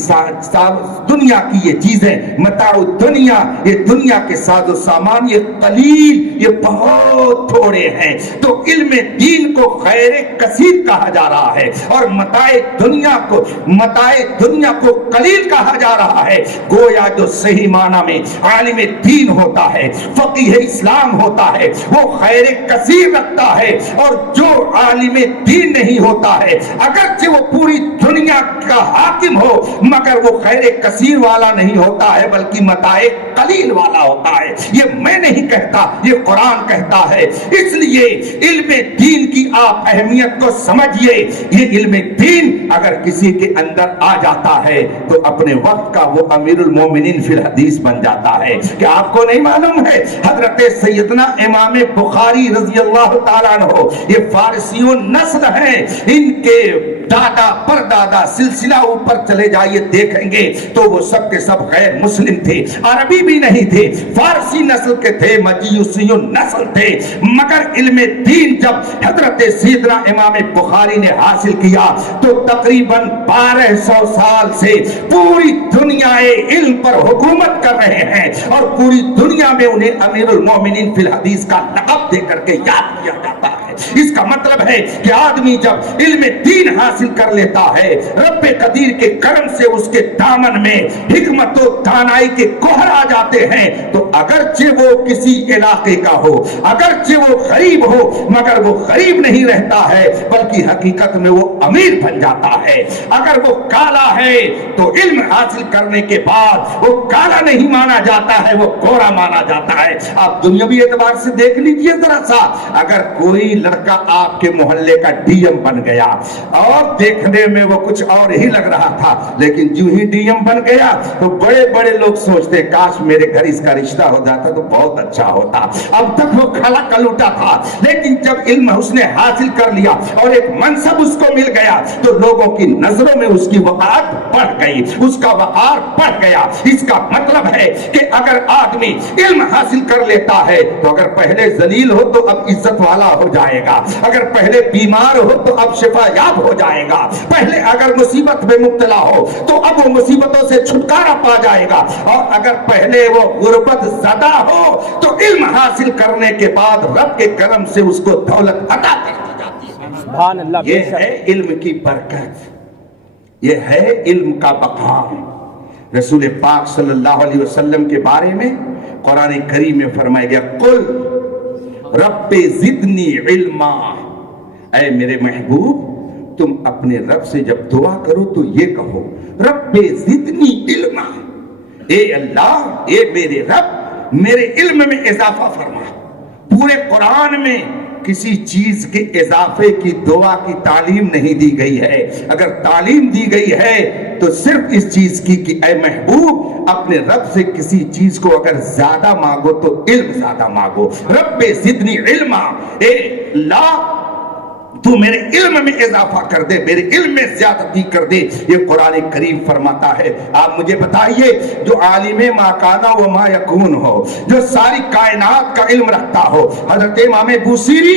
یہ چیزیں، متاع الدنیا، یہ دنیا کے ساز و سامان، یہ قلیل، یہ بہت تھوڑے ہیں. تو علم دین کو خیر کثیر کہا جا رہا ہے اور متاع دنیا کو قلیل کہا جا رہا ہے. گویا جو صحیح معنی میں عالم دین ہوتا ہے، فقیہ اسلام ہوتا ہے، وہ خیر کثیر رکھتا ہے، اور جو عالم دین نہیں ہوتا ہے اگرچہ وہ پوری دنیا کا حاکم ہو مگر وہ خیر کثیر والا نہیں ہوتا ہے بلکہ متاع قلیل والا ہوتا ہے. یہ میں نہیں کہتا، یہ قرآن کہتا ہے. اس لیے علم دین کی آپ اہمیت کو سمجھیے. یہ علم دین اگر کسی کے اندر آ جاتا ہے تو اپنے وقت کا وہ امیر المومنین فی الحدیث بن جاتا ہے. کہ آپ کو نہیں معلوم ہے حضرت سیدنا امام بخاری رضی اللہ تعالیٰ عنہ یہ فارسیوں نسل ہیں، ان کے دادا پر دادا سلسلہ اوپر چلے جائیے دیکھیں گے تو وہ سب کے سب غیر مسلم تھے، عربی بھی نہیں تھے، فارسی نسل کے تھے، مجوسیوں نسل تھے. مگر علم دین جب حضرت سیدنا امام بخاری نے حاصل کیا تو تقریباً 1200 سال سے پوری دنیا علم پر حکومت کر رہے ہیں اور پوری دنیا میں انہیں امیر المومنین فی الحدیث کا لقب دے کر کے یاد کیا جاتا ہے. اس کا مطلب ہے کہ آدمی جب علم دین حاصل کر لیتا ہے رب قدیر کے کرم سے اس کے دامن میں حکمت و دانائی کے کوہر آ جاتے ہیں تو اگرچہ وہ کسی علاقے کا ہو، اگرچہ وہ غریب ہو مگر وہ غریب نہیں رہتا ہے بلکہ حقیقت میں وہ امیر بن جاتا ہے. اگر وہ کالا ہے تو علم حاصل کرنے کے بعد وہ کالا نہیں مانا جاتا ہے، وہ گورا مانا جاتا ہے. آپ دنیاوی اعتبار سے دیکھ لیجئے ذرا سا، اگر کوئی لڑکا آپ کے محلے کا ڈی ایم بن گیا اور دیکھنے میں وہ کچھ اور ہی لگ رہا تھا لیکن جو ہی ڈی ایم بن گیا تو بڑے بڑے لوگ سوچتے کاش میرے گھر اس کا رشتہ ہو جاتا تو بہت اچھا ہوتا. اب تک وہ کھلا کلوٹا تھا لیکن جب علم اس نے حاصل کر لیا اور ایک منصب اس کو مل گیا تو لوگوں کی نظروں میں اس کی وقار بڑھ گئی، اس کا وقار بڑھ گیا. اس کا مطلب ہے کہ اگر آدمی علم حاصل کر لیتا ہے تو اگر پہلے ذلیل ہو تو اب عزت والا ہو جائے گا، اگر پہلے بیمار ہو تو اب شفا یاب ہو جائے گا، پہلے اگر مصیبت میں مبتلا ہو تو اب وہ مصیبتوں سے چھٹکارا پا جائے گا، اور اگر پہلے وہ غربت زدہ ہو تو علم حاصل کرنے کے بعد رب کے کرم سے اس کو دولت عطا کر دی جاتی ہے. سبحان اللہ. یہ ہے علم کی برکت، یہ ہے علم کا مقام. رسول پاک صلی اللہ علیہ وسلم کے بارے میں قرآن کریم میں فرمایا گیا قل رب زدنی علما. اے میرے محبوب تم اپنے رب سے جب دعا کرو تو یہ کہو رب زدنی علما، اے اللہ اے میرے رب میرے علم میں اضافہ فرما. پورے قرآن میں کسی چیز کے اضافے کی دعا کی تعلیم نہیں دی گئی ہے. اگر تعلیم دی گئی ہے تو صرف اس چیز کی کہ اے محبوب اپنے رب سے کسی چیز کو اگر زیادہ مانگو تو علم زیادہ مانگو. رب زدنی علما، اے اللہ تو میرے علم میں اضافہ کر دے، میرے علم میں زیادتی کر دے. یہ قرآن کریم فرماتا ہے. آپ مجھے بتائیے جو عالم ما کان و ما یکون ہو، جو ساری کائنات کا علم رکھتا ہو، حضرت امام بوصیری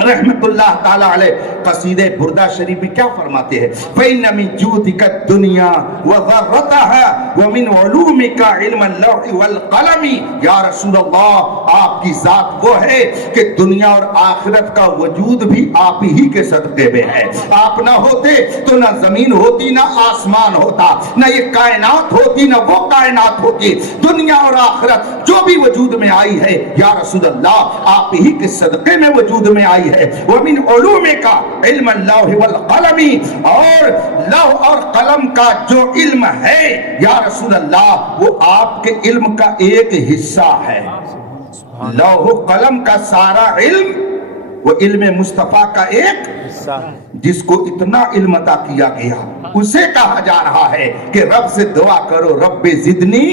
رحمت اللہ تعالی علیہ قصیدہ بردہ شریف میں کیا فرماتے ہیں؟ فَإِنَّ مِن جُودِكَ الدُّنْيَا وَغَرَّتَهَا وَمِنْ عُلُومِكَ عِلْمَ اللَّوْحِ وَالْقَلَمِ. یا رسول اللہ آپ کی ذات وہ ہے کہ دنیا اور آخرت کا وجود بھی آپ ہی کے صدقے میں ہے. آپ نہ ہوتے تو نہ زمین ہوتی نہ آسمان ہوتا، نہ یہ کائنات ہوتی نہ وہ کائنات ہوتی. دنیا اور آخرت جو بھی وجود میں آئی ہے یا رسول اللہ آپ ہی کے صدقے میں وجود میں آئی ہے. وَمِنْ عُلُومِكَ عِلْمَ اللَّوْحِ وَالْقَلَمِ، اور لوح اور قلم کا جو علم ہے یا رسول اللہ وہ آپ کے علم کا ایک حصہ ہے. لوح و قلم کا سارا علم وہ علم مصطفیٰ کا ایک حصہ، جس کو اتنا علم عطا کیا گیا اسے کہا جا رہا ہے کہ رب سے دعا کرو رب زدنی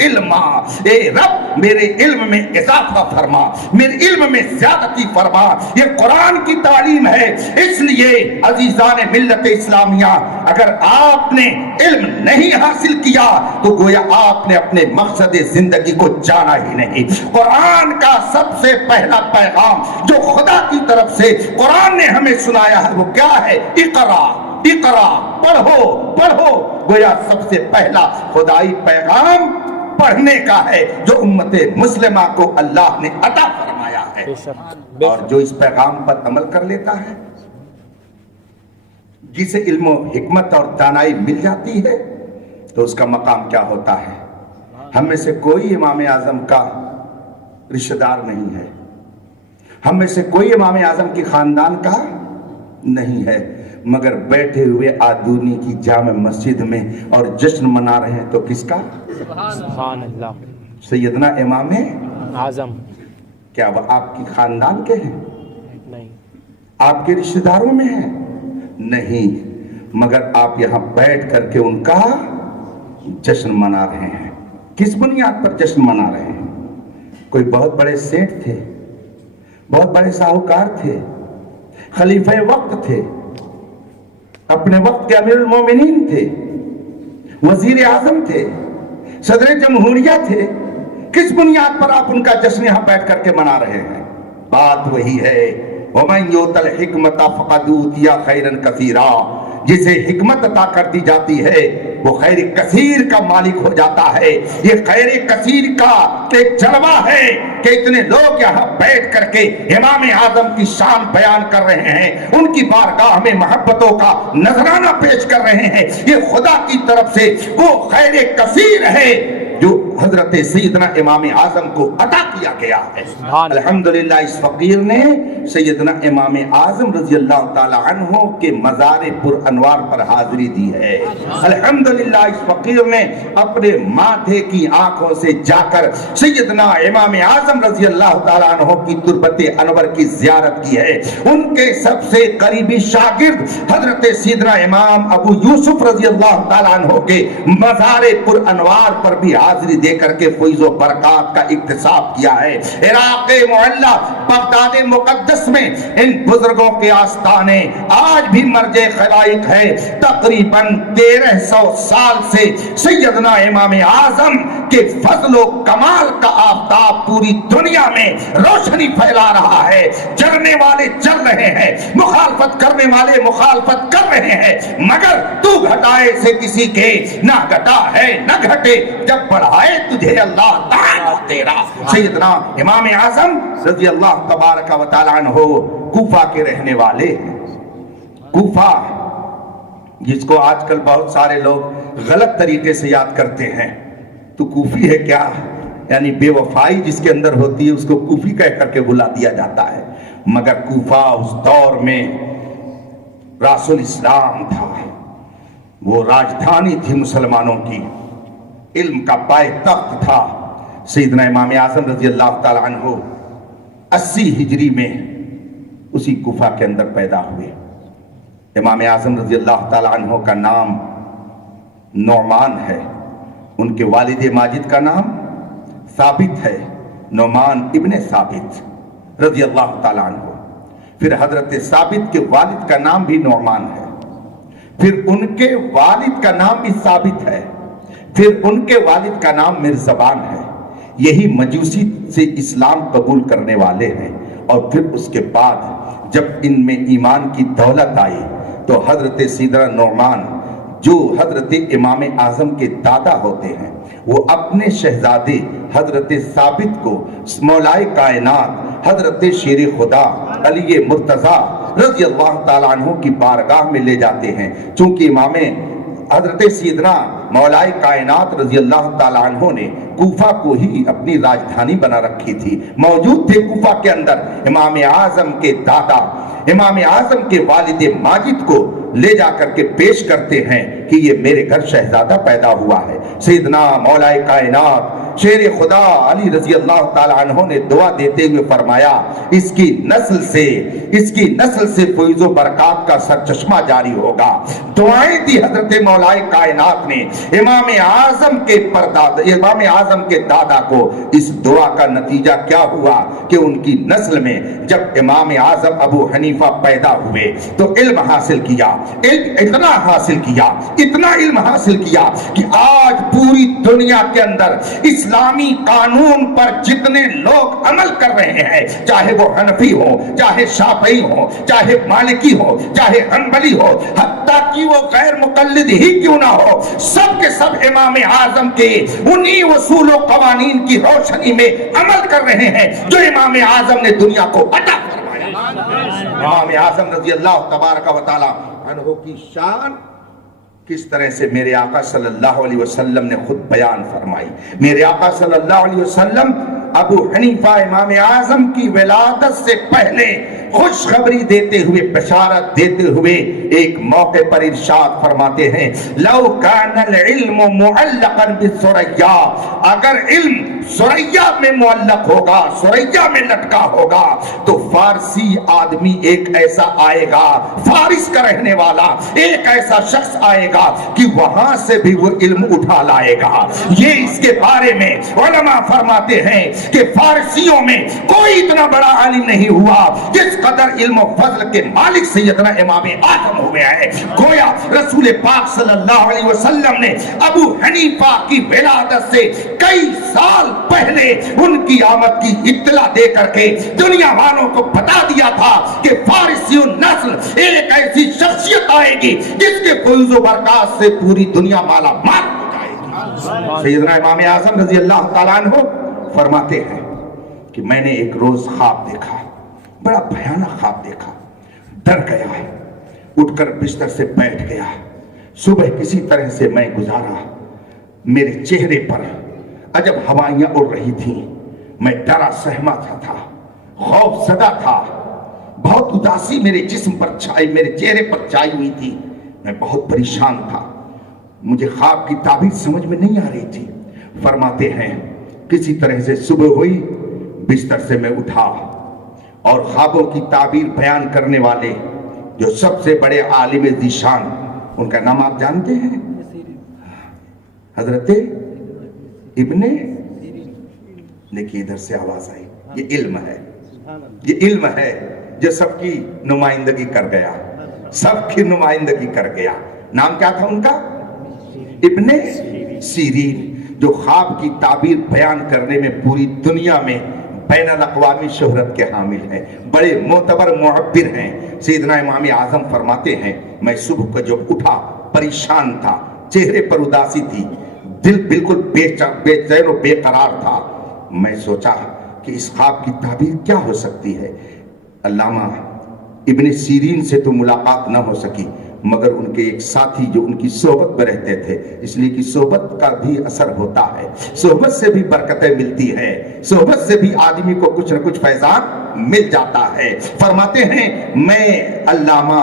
علما، اے رب میرے علم میں اضافہ فرما، میرے علم میں زیادتی فرما. یہ قرآن کی تعلیم ہے. اس لیے عزیزان ملت اسلامیہ اگر آپ نے علم نہیں حاصل کیا تو گویا آپ نے اپنے مقصد زندگی کو جانا ہی نہیں. قرآن کا سب سے پہلا پیغام جو خدا کی طرف سے قرآن نے ہمیں سنایا ہے وہ کیا ہے؟ اقرا اقرا، پڑھو پڑھو. گویا سب سے پہلا خدائی پیغام پڑھنے کا ہے جو امت مسلمہ کو اللہ نے عطا فرمایا ہے. اور جو اس پیغام پر عمل کر لیتا ہے، جسے علم و حکمت اور دانائی مل جاتی ہے تو اس کا مقام کیا ہوتا ہے؟ ہم میں سے کوئی امام اعظم کا رشتہ دار نہیں ہے، ہم میں سے کوئی امام اعظم کی خاندان کا نہیں ہے، مگر بیٹھے ہوئے آدونی کی جامع مسجد میں اور جشن منا رہے ہیں تو کس کا؟ سبحان اللہ. سیدنا امام اعظم. کیا وہ آپ کی خاندان کے ہیں؟ نہیں. آپ کے رشتہ داروں میں ہیں؟ نہیں، مگر آپ یہاں بیٹھ کر کے ان کا جشن منا رہے ہیں. کس بنیاد پر جشن منا رہے ہیں؟ کوئی بہت بڑے سیٹ تھے، بہت بڑے ساہوکار تھے، خلیفہ وقت تھے، اپنے وقت کے امیر المومنین تھے، وزیر اعظم تھے، صدر جمہوریہ تھے. کس بنیاد پر آپ ان کا جشن یہاں بیٹھ کر کے منا رہے ہیں؟ بات وہی ہے، وَمَنْ يُؤْتَ الْحِكْمَةَ فَقَدْ أُوتِيَ خَيْرًا كَثِيرًا. جسے حکمت عطا کر دی جاتی ہے وہ خیر کثیر کا مالک ہو جاتا ہے. یہ خیر کثیر کا ایک جلوہ ہے کہ اتنے لوگ یہاں بیٹھ کر کے امام اعظم کی شان بیان کر رہے ہیں، ان کی بارگاہ میں محبتوں کا نذرانہ پیش کر رہے ہیں. یہ خدا کی طرف سے وہ خیر کثیر ہے جو حضرت سیدنا امام اعظم کو عطا کیا گیا ہے. الحمدللہ اس فقیر نے سیدنا امام اعظم رضی اللہ تعالی عنہ کے مزار پر انوار پر حاضری دی ہے. الحمدللہ اس فقیر نے اپنے ماتھے کی آنکھوں سے جا کر سیدنا امام اعظم رضی اللہ تعالی عنہ کی تربت انور کی زیارت کی ہے. ان کے سب سے قریبی شاگرد حضرت سیدنا امام ابو یوسف رضی اللہ تعالی عنہ کے مزار پر انوار پر بھی حاضری دے کر کے فیض و برکات کا اکتساب کیا ہے. عراق معلّہ بغداد مقدس میں ان بزرگوں کے آستانے آج بھی مرجع خلائق ہے. تقریباً 1300 سال سے سیدنا امام اعظم کے فضل و کمال کا آفتاب پوری دنیا میں روشنی پھیلا رہا ہے. جلنے والے جل رہے ہیں، مخالفت کرنے والے مخالفت کر رہے ہیں، مگر تو گھٹائے سے کسی کے نہ گھٹا ہے نہ گھٹے، جب بڑھائے تجھے اللہ تعالیٰ تیرا. سیدنا امام اعظم رضی اللہ تبارک و تعالیٰ عنہ کوفہ کے رہنے والے ہیں. کوفہ جس کو آج کل بہت سارے لوگ غلط طریقے سے یاد کرتے ہیں، تو کوفی ہے کیا؟ یعنی بے وفائی جس کے اندر ہوتی ہے اس کو کوفی کہہ کر کے بلا دیا جاتا ہے. مگر کوفہ اس دور میں راس الاسلام تھا، وہ راجدھانی تھی مسلمانوں کی، علم کا پائے تخت تھا. سیدنا امام اعظم رضی اللہ تعالی عنہ 80 ہجری میں اسی کوفہ کے اندر پیدا ہوئے. امام اعظم رضی اللہ تعالی عنہ کا نام نعمان ہے، ان کے والد ماجد کا نام ثابت ہے، نعمان ابن ثابت رضی اللہ تعالی عنہ. پھر حضرت ثابت کے والد کا نام بھی نعمان ہے، پھر ان کے والد کا نام بھی ثابت ہے، پھر ان کے والد کا نام مرزبان ہے. یہی مجوسی سے اسلام قبول کرنے والے ہیں. اور پھر اس کے بعد جب ان میں ایمان کی دولت آئی تو حضرت سیدنا نعمان جو حضرت امام اعظم کے دادا ہوتے ہیں، وہ اپنے شہزادے حضرت ثابت کو مولائے کائنات حضرت شیر خدا علی مرتضیٰ رضی اللہ تعالیٰ عنہ کی بارگاہ میں لے جاتے ہیں. چونکہ امام حضرت سیدنا مولائے کائنات رضی اللہ تعالیٰ عنہ نے کوفہ کو ہی اپنی راجدھانی بنا رکھی تھی، موجود تھے کوفہ کے اندر. امام اعظم کے دادا امام اعظم کے والد ماجد کو لے جا کر کے پیش کرتے ہیں کہ یہ میرے گھر شہزادہ پیدا ہوا ہے. سیدنا مولائے کائنات شیر خدا علی رضی اللہ تعالی عنہ نے دعا دیتے ہوئے فرمایا اس کی نسل سے فیض و برکات کا سرچشمہ جاری ہوگا. دعائیں دی حضرت مولائے کائنات نے امام اعظم کے دادا کو. اس دعا کا نتیجہ کیا ہوا کہ ان کی نسل میں جب امام اعظم ابو حنیفہ پیدا ہوئے تو علم حاصل کیا، اتنا علم حاصل کیا کہ آج پوری دنیا کے اندر اسلامی قانون پر جتنے لوگ عمل کر رہے ہیں، چاہے وہ حنفی ہو، چاہے شافعی ہو، چاہے مالکی ہو، چاہے حنبلی ہو، حتیٰ کہ وہ غیر مقلد ہی کیوں نہ ہو، سب کے سب امام اعظم کے انہی اصول و قوانین کی روشنی میں عمل کر رہے ہیں جو امام اعظم نے دنیا کو عطا فرمایا. امام اعظم رضی اللہ تبارک و تعالی عنہ کی شان کس طرح سے میرے آقا صلی اللہ علیہ وسلم نے خود بیان فرمائی. میرے آقا صلی اللہ علیہ وسلم ابو حنیفہ امام اعظم کی ولادت سے پہلے خوشخبری دیتے ہوئے, بشارت دیتے ہوئے ایک موقع پر ارشاد فرماتے ہیں لو کان العلم معلقا بالثریا, اگر علم ثریا میں معلق ہوگا, ثریا میں لٹکا ہوگا, تو فارسی آدمی ایک ایسا آئے گا, فارس کا رہنے والا ایک ایسا شخص آئے گا کہ وہاں سے بھی وہ علم اٹھا لائے گا. یہ اس کے بارے میں علماء فرماتے ہیں کہ فارسیوں میں کوئی اتنا بڑا عالم نہیں ہوا جس قدر علم و فضل کے مالک سیدنا امام اعظم ہوئے ہیں. گویا رسول پاک صلی اللہ علیہ وسلم نے ابو حنیفہ کی ولادت سے کئی سال پہلے ان کی آمد کی اطلاع دے کر کے دنیا والوں کو بتا دیا تھا کہ فارسی نسل ایک ایسی شخصیت آئے گی جس کے فیض و برکات سے پوری دنیا مالا مال ہو جائے گی. سیدنا امام اعظم رضی اللہ تعالیٰ عنہ فرماتے ہیں کہ میں نے ایک روز خواب دیکھا, بڑا بھیانک خواب دیکھا, ڈر گیا, اٹھ کر بستر سے بیٹھ گیا. صبح کسی طرح سے میں گزارا, میرے چہرے پر عجب ہوائیاں اڑ رہی تھیں, میں ڈرا سہما تھا, خوف زدہ تھا, بہت اداسی میرے جسم پر چھائی, میرے چہرے پر چھائی ہوئی تھی, میں بہت پریشان تھا, مجھے خواب کی تعبیر سمجھ میں نہیں آ رہی تھی. فرماتے ہیں کسی طرح سے صبح ہوئی, بستر سے میں اٹھا اور خوابوں کی تعبیر بیان کرنے والے جو سب سے بڑے عالم ذیشان, ان کا نام آپ جانتے ہیں, حضرت ابن, دیکھیے ادھر سے آواز آئی, یہ علم ہے, یہ علم ہے جو سب کی نمائندگی کر گیا, سب کی نمائندگی کر گیا. نام کیا تھا ان کا؟ ابن سیرین, جو خواب کی تعبیر بیان کرنے میں پوری دنیا میں بین الاقوامی شہرت کے حامل ہیں, بڑے معتبر معبر ہیں. سیدنا امام اعظم فرماتے ہیں میں صبح کو جب اٹھا پریشان تھا, چہرے پر اداسی تھی, دل بالکل بے چین و بے قرار تھا. میں سوچا کہ اس خواب کی تعبیر کیا ہو سکتی ہے. علامہ ابن سیرین سے تو ملاقات نہ ہو سکی, مگر ان کے ایک ساتھی جو ان کی صحبت میں رہتے تھے, اس لیے کہ صحبت کا بھی اثر ہوتا ہے, صحبت سے بھی برکتیں ملتی ہیں, صحبت سے بھی آدمی کو کچھ نہ کچھ فیضان مل جاتا ہے. فرماتے ہیں میں علامہ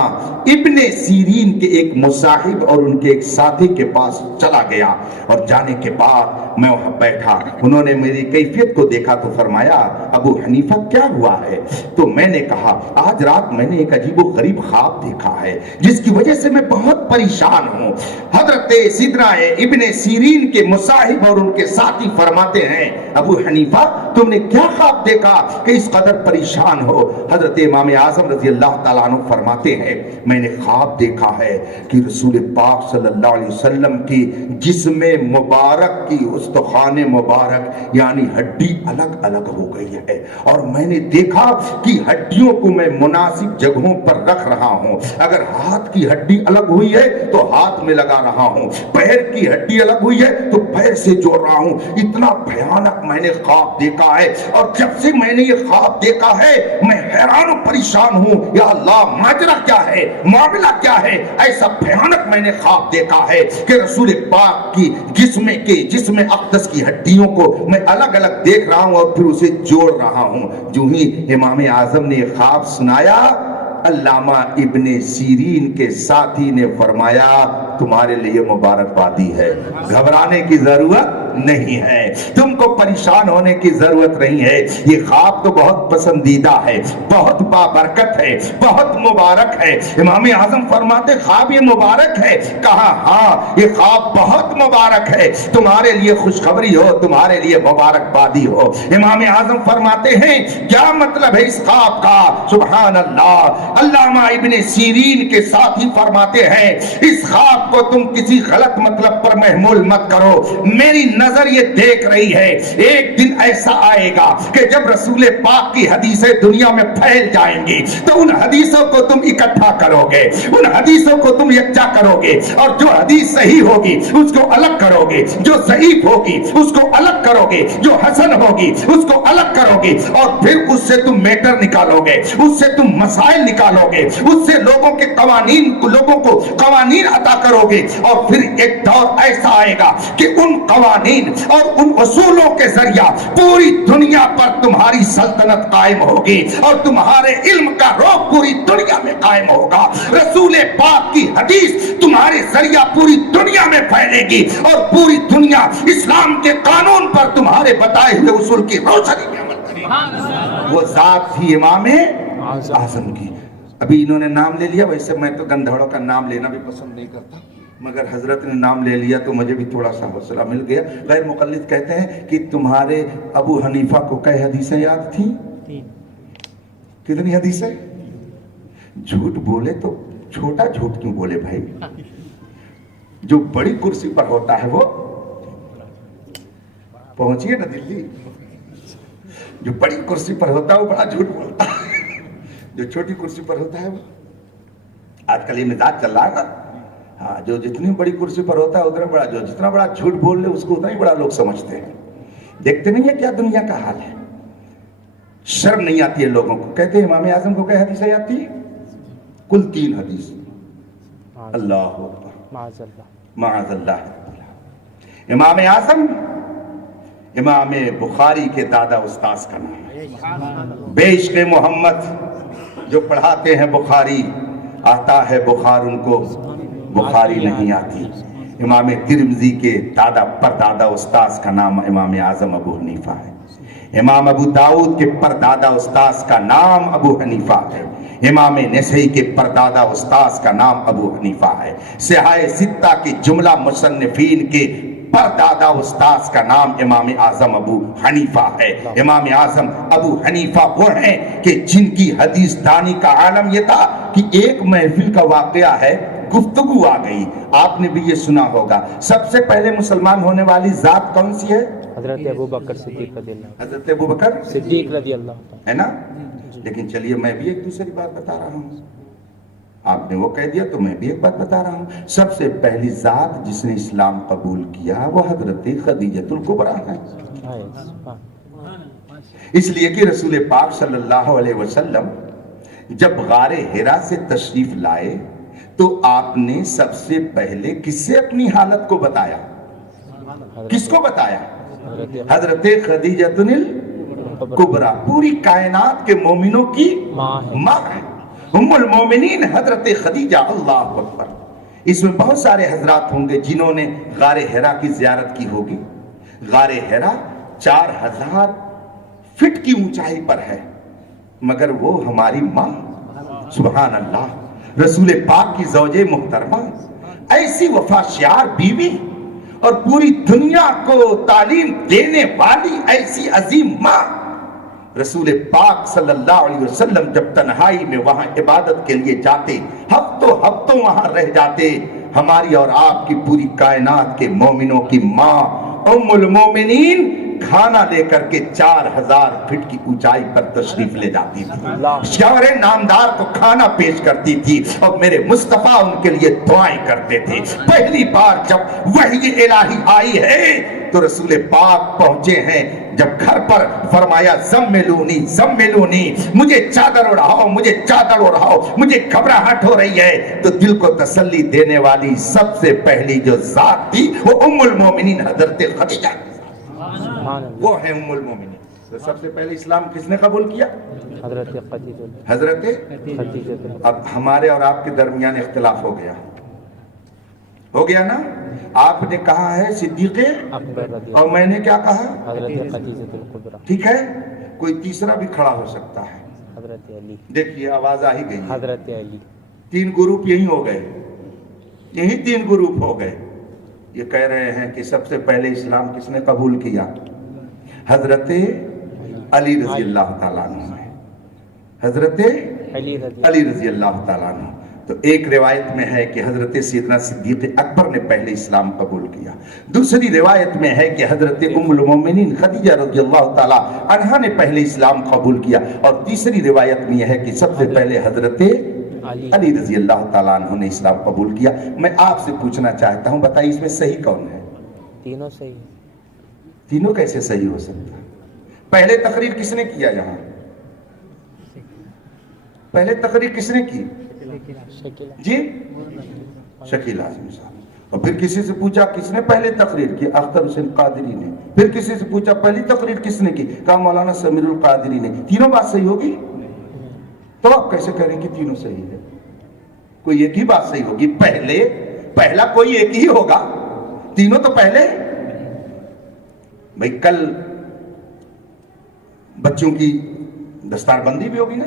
ابن سیرین کے ایک مصاحب اور ان کے ایک ساتھی کے پاس چلا گیا, اور جانے کے بعد میں وہاں بیٹھا. انہوں نے میری کیفیت کو دیکھا تو فرمایا ابو حنیفہ کیا ہوا ہے؟ تو میں نے کہا آج رات میں نے ایک عجیب و غریب خواب دیکھا ہے جس کی وجہ سے میں بہت پریشان ہوں. حضرت سیدنا ابن سیرین کے مصاحب اور ان کے ساتھی فرماتے ہیں ابو حنیفہ تم نے کیا خواب دیکھا کہ اس قدر پریشان ہو؟ حضرت امام اعظم رضی اللہ تعالیٰ عنہ فرماتے ہیں میں نے خواب دیکھا ہے کہ رسول پاک صلی اللہ علیہ وسلم کی جسم مبارک کی استخوان مبارک یعنی ہڈی الگ الگ ہو گئی ہے, اور میں نے دیکھا کہ ہڈیوں کو میں مناسب جگہوں پر رکھ رہا ہوں. اگر ہاتھ کی ہڈی الگ ہوئی ہے تو ہاتھ میں لگا رہا ہوں, پیر کی ہڈی الگ ہوئی ہے تو پیر سے جوڑ رہا ہوں. اتنا بھیانک میں نے خواب دیکھا ہے, اور جب سے میں نے یہ خواب دیکھا ہے میں حیران و پریشان ہوں. یا اللہ ماجرا کیا ہے, معاملہ کیا ہے؟ ایسا بھیانک میں نے خواب دیکھا ہے کہ رسول پاک کی جسم اقدس کی ہڈیوں کو میں الگ الگ دیکھ رہا ہوں اور پھر اسے جوڑ رہا ہوں. جو ہی امام اعظم نے خواب سنایا, علامہ ابن سیرین کے ساتھی نے فرمایا تمہارے لیے مبارکبادی ہے, گھبرانے کی ضرورت نہیں ہے, تم کو پریشان ہونے کی ضرورت نہیں ہے. یہ خواب تو بہت پسندیدہ ہے, بہت بابرکت ہے, بہت مبارک ہے. امام اعظم فرماتے خواب یہ مبارک ہے؟ کہا ہاں یہ خواب بہت مبارک ہے, تمہارے لیے خوشخبری ہو, تمہارے لیے مبارکبادی ہو. امام اعظم فرماتے ہیں کیا مطلب ہے اس خواب کا؟ سبحان اللہ. علامہ ابن سیرین کے ساتھی فرماتے ہیں اس خواب کو تم کسی غلط مطلب پر محمول مت کرو, میری نظر یہ دیکھ رہی ہے ایک دن ایسا آئے گا کہ جب رسول پاک کی حدیثیں دنیا میں پھیل جائیں گی تو ان حدیثوں کو تم اکٹھا کرو گے, ان حدیثوں کو تم یکجا کرو گے, اور جو حدیث صحیح ہوگی اس کو الگ کرو گے, جو ضعیف ہوگی اس کو الگ کرو گے, جو حسن ہوگی اس کو الگ کرو گے, اور پھر اس سے تم میٹر نکالو گے, اس سے تم مسائل نکالو گے, اس سے لوگوں کے قوانین عطا کرو گے. اور پھر ایک دور ایسا آئے گا کہ ان قوانین قوانین اور ان اصولوں کے ذریعہ پوری دنیا پر تمہاری سلطنت قائم ہوگی اور تمہارے علم کا رعب پوری دنیا میں قائم ہوگا. رسول پاک کی حدیث تمہارے ذریعہ پوری دنیا میں پھیلے گی اور پوری دنیا اسلام کے قانون پر تمہارے بتائے ہوئے اصول کی روشنی میں عمل کرے گی. وہ ذات تھی امام اعظم کی. ابھی انہوں نے نام لے لیا. ویسے میں تو گندھڑوں کا نام لینا بھی پسند نہیں کرتا، مگر حضرت نے نام لے لیا تو مجھے بھی تھوڑا سا حوصلہ مل گیا. غیر مقلد کہتے ہیں کہ تمہارے ابو حنیفہ کو کئی حدیثیں یاد تھیں؟ کتنی حدیثیں؟ جھوٹ بولے تو چھوٹا جھوٹ کیوں بولے بھائی؟ جو بڑی کرسی پر ہوتا ہے وہ پہنچیے نا دلی. جو بڑی کرسی پر ہوتا ہے وہ بڑا جھوٹ بولتا ہے، جو چھوٹی کرسی پر ہوتا ہے وہ. آج کل یہ مزاج چل رہا ہے نا. ہاں، جو جتنی بڑی کرسی پر ہوتا ہے اتنا بڑا، جو جتنا بڑا جھوٹ بول لے اس کو اتنا ہی بڑا لوگ سمجھتے ہیں. دیکھتے نہیں ہے کیا دنیا کا حال ہے. شرم نہیں آتی ہے لوگوں کو. کہتے ہیں امام اعظم کو کئی حدیثیں آتی ہیں؟ کل 3 حدیث. اللہ اکبر، معاذ اللہ. امام اعظم امام بخاری کے دادا استاذ کا نام. بے عشق محمد جو پڑھاتے ہیں بخاری، آتا ہے بخار ان کو بخاری نہیں آتی. امام ترمذی کے دادا پردادا استاذ کا نام امام اعظم ابو حنیفہ ہے. امام ابو داؤد کے پردادا استاذ کا نام ابو حنیفہ ہے. امام نسائی کے پردادا استاذ کا نام ابو حنیفہ ہے. صحاح ستہ کے جملہ مصنفین کے پردادا استاذ کا نام امام اعظم ابو حنیفہ ہے. امام اعظم ابو حنیفہ وہ ہیں کہ جن کی حدیث دانی کا عالم یہ تھا کہ ایک محفل کا واقعہ ہے، گفتگو آ گئی. آپ نے بھی یہ سنا ہوگا. سب سے پہلے مسلمان ہونے والی ذات کون سی ہے؟ حضرت ابو بکر صدیق رضی اللہ. حضرت ابو بکر صدیق رضی اللہ ہے نا. لیکن چلیے میں بھی ایک دوسری بات بتا رہا ہوں. آپ نے وہ کہہ دیا تو میں بھی ایک بات بتا رہا ہوں. سب سے پہلی ذات جس نے اسلام قبول کیا وہ حضرت خدیجۃ الکبریٰ ہے. اس لیے کہ رسول پاک صلی اللہ علیہ وسلم جب غار حرا سے تشریف لائے تو آپ نے سب سے پہلے کس سے اپنی حالت کو بتایا؟ کس کو بتایا؟ حضرت خدیجۃ الکبریٰ. پوری کائنات کے مومنوں کی ماں ہے، ام المومنین حضرت خدیجہ. اللہ اکبر. اس میں بہت سارے حضرات ہوں گے جنہوں نے غار حرا کی زیارت کی ہوگی. غار حرا 4000 فٹ کی اونچائی پر ہے، مگر وہ ہماری ماں، سبحان اللہ، رسول پاک کی زوجہ محترمہ، ایسی وفا شیار بیوی اور پوری دنیا کو تعلیم دینے والی ایسی عظیم ماں. رسول پاک صلی اللہ علیہ وسلم جب تنہائی میں وہاں عبادت کے لیے جاتے، ہفتوں وہاں رہ جاتے. ہماری اور آپ کی پوری کائنات کے مومنوں کی ماں ام المومنین کھانا لے کر کے 4000 فٹ کی اونچائی پر تشریف لے جاتی تھی. شوہر نامدار کو کھانا پیش کرتی تھی اور میرے مصطفیٰ ان کے لیے دعائیں کرتے تھے. پہلی بار جب وحی الہی آئی ہے تو رسول پاک پہنچے ہیں. جب گھر پر فرمایا زملونی زملونی، مجھے چادر اڑاؤ، مجھے چادر اڑاؤ، مجھے گھبراہٹ ہو رہی ہے، تو دل کو تسلی دینے والی سب سے پہلی جو ذات تھی وہ ام المومنین حضرت خدیجہ. وہ ہے ام المومنین. تو سب سے پہلے اسلام کس نے قبول کیا؟ حضرت خدیجہ. حضرت خدیجہ. اب ہمارے اور آپ کے درمیان اختلاف ہو گیا نا. آپ نے کہا ہے صدیق اور میں نے کیا کہا؟ حضرت خدیجہ الکبریٰ. ٹھیک ہے، کوئی تیسرا بھی کھڑا ہو سکتا ہے. حضرت علی. دیکھیے آواز آ ہی گئی. حضرت علی. 3 گروپ یہی ہو گئے، یہی 3 گروپ ہو گئے. یہ کہہ رہے ہیں کہ سب سے پہلے اسلام کس نے قبول کیا؟ حضرت علی رضی اللہ تعالیٰ عنہ ہے. حضرت علی رضی اللہ تعالیٰ عنہ. تو ایک روایت میں ہے کہ حضرت سیدنا صدیق اکبر نے پہلے اسلام قبول کیا. دوسری روایت میں ہے کہ حضرت ام المومنین خدیجہ رضی اللہ تعالیٰ عنہا نے پہلے اسلام قبول کیا. اور تیسری روایت میں یہ ہے کہ سب سے پہلے حضرت علی رضی اللہ تعالیٰ عنہ نے اسلام قبول کیا. میں آپ سے پوچھنا چاہتا ہوں، بتائیے اس میں صحیح کون ہے؟ تینوں صحیح. تینوں کیسے صحیح ہو سکتا؟ پہلے تقریر کس نے کیا؟ یہاں پہلے تقریر کس نے کی؟ جی شکیل اعظم صاحب. اور پھر کسی سے پوچھا کس نے پہلے تقریر کی؟ اختر حسین قادری نے. پھر کسی سے پوچھا پہلی تقریر کس نے کی؟ کہا مولانا سمیر القادری نے. تینوں بات صحیح ہوگی؟ تو آپ کیسے کہہ رہے ہیں کہ تینوں صحیح ہے؟ کوئی ایک ہی بات صحیح ہوگی. پہلا کوئی ایک ہی ہوگا. تینوں تو پہلے. بھائی کل بچوں کی دستار بندی بھی ہوگی نا,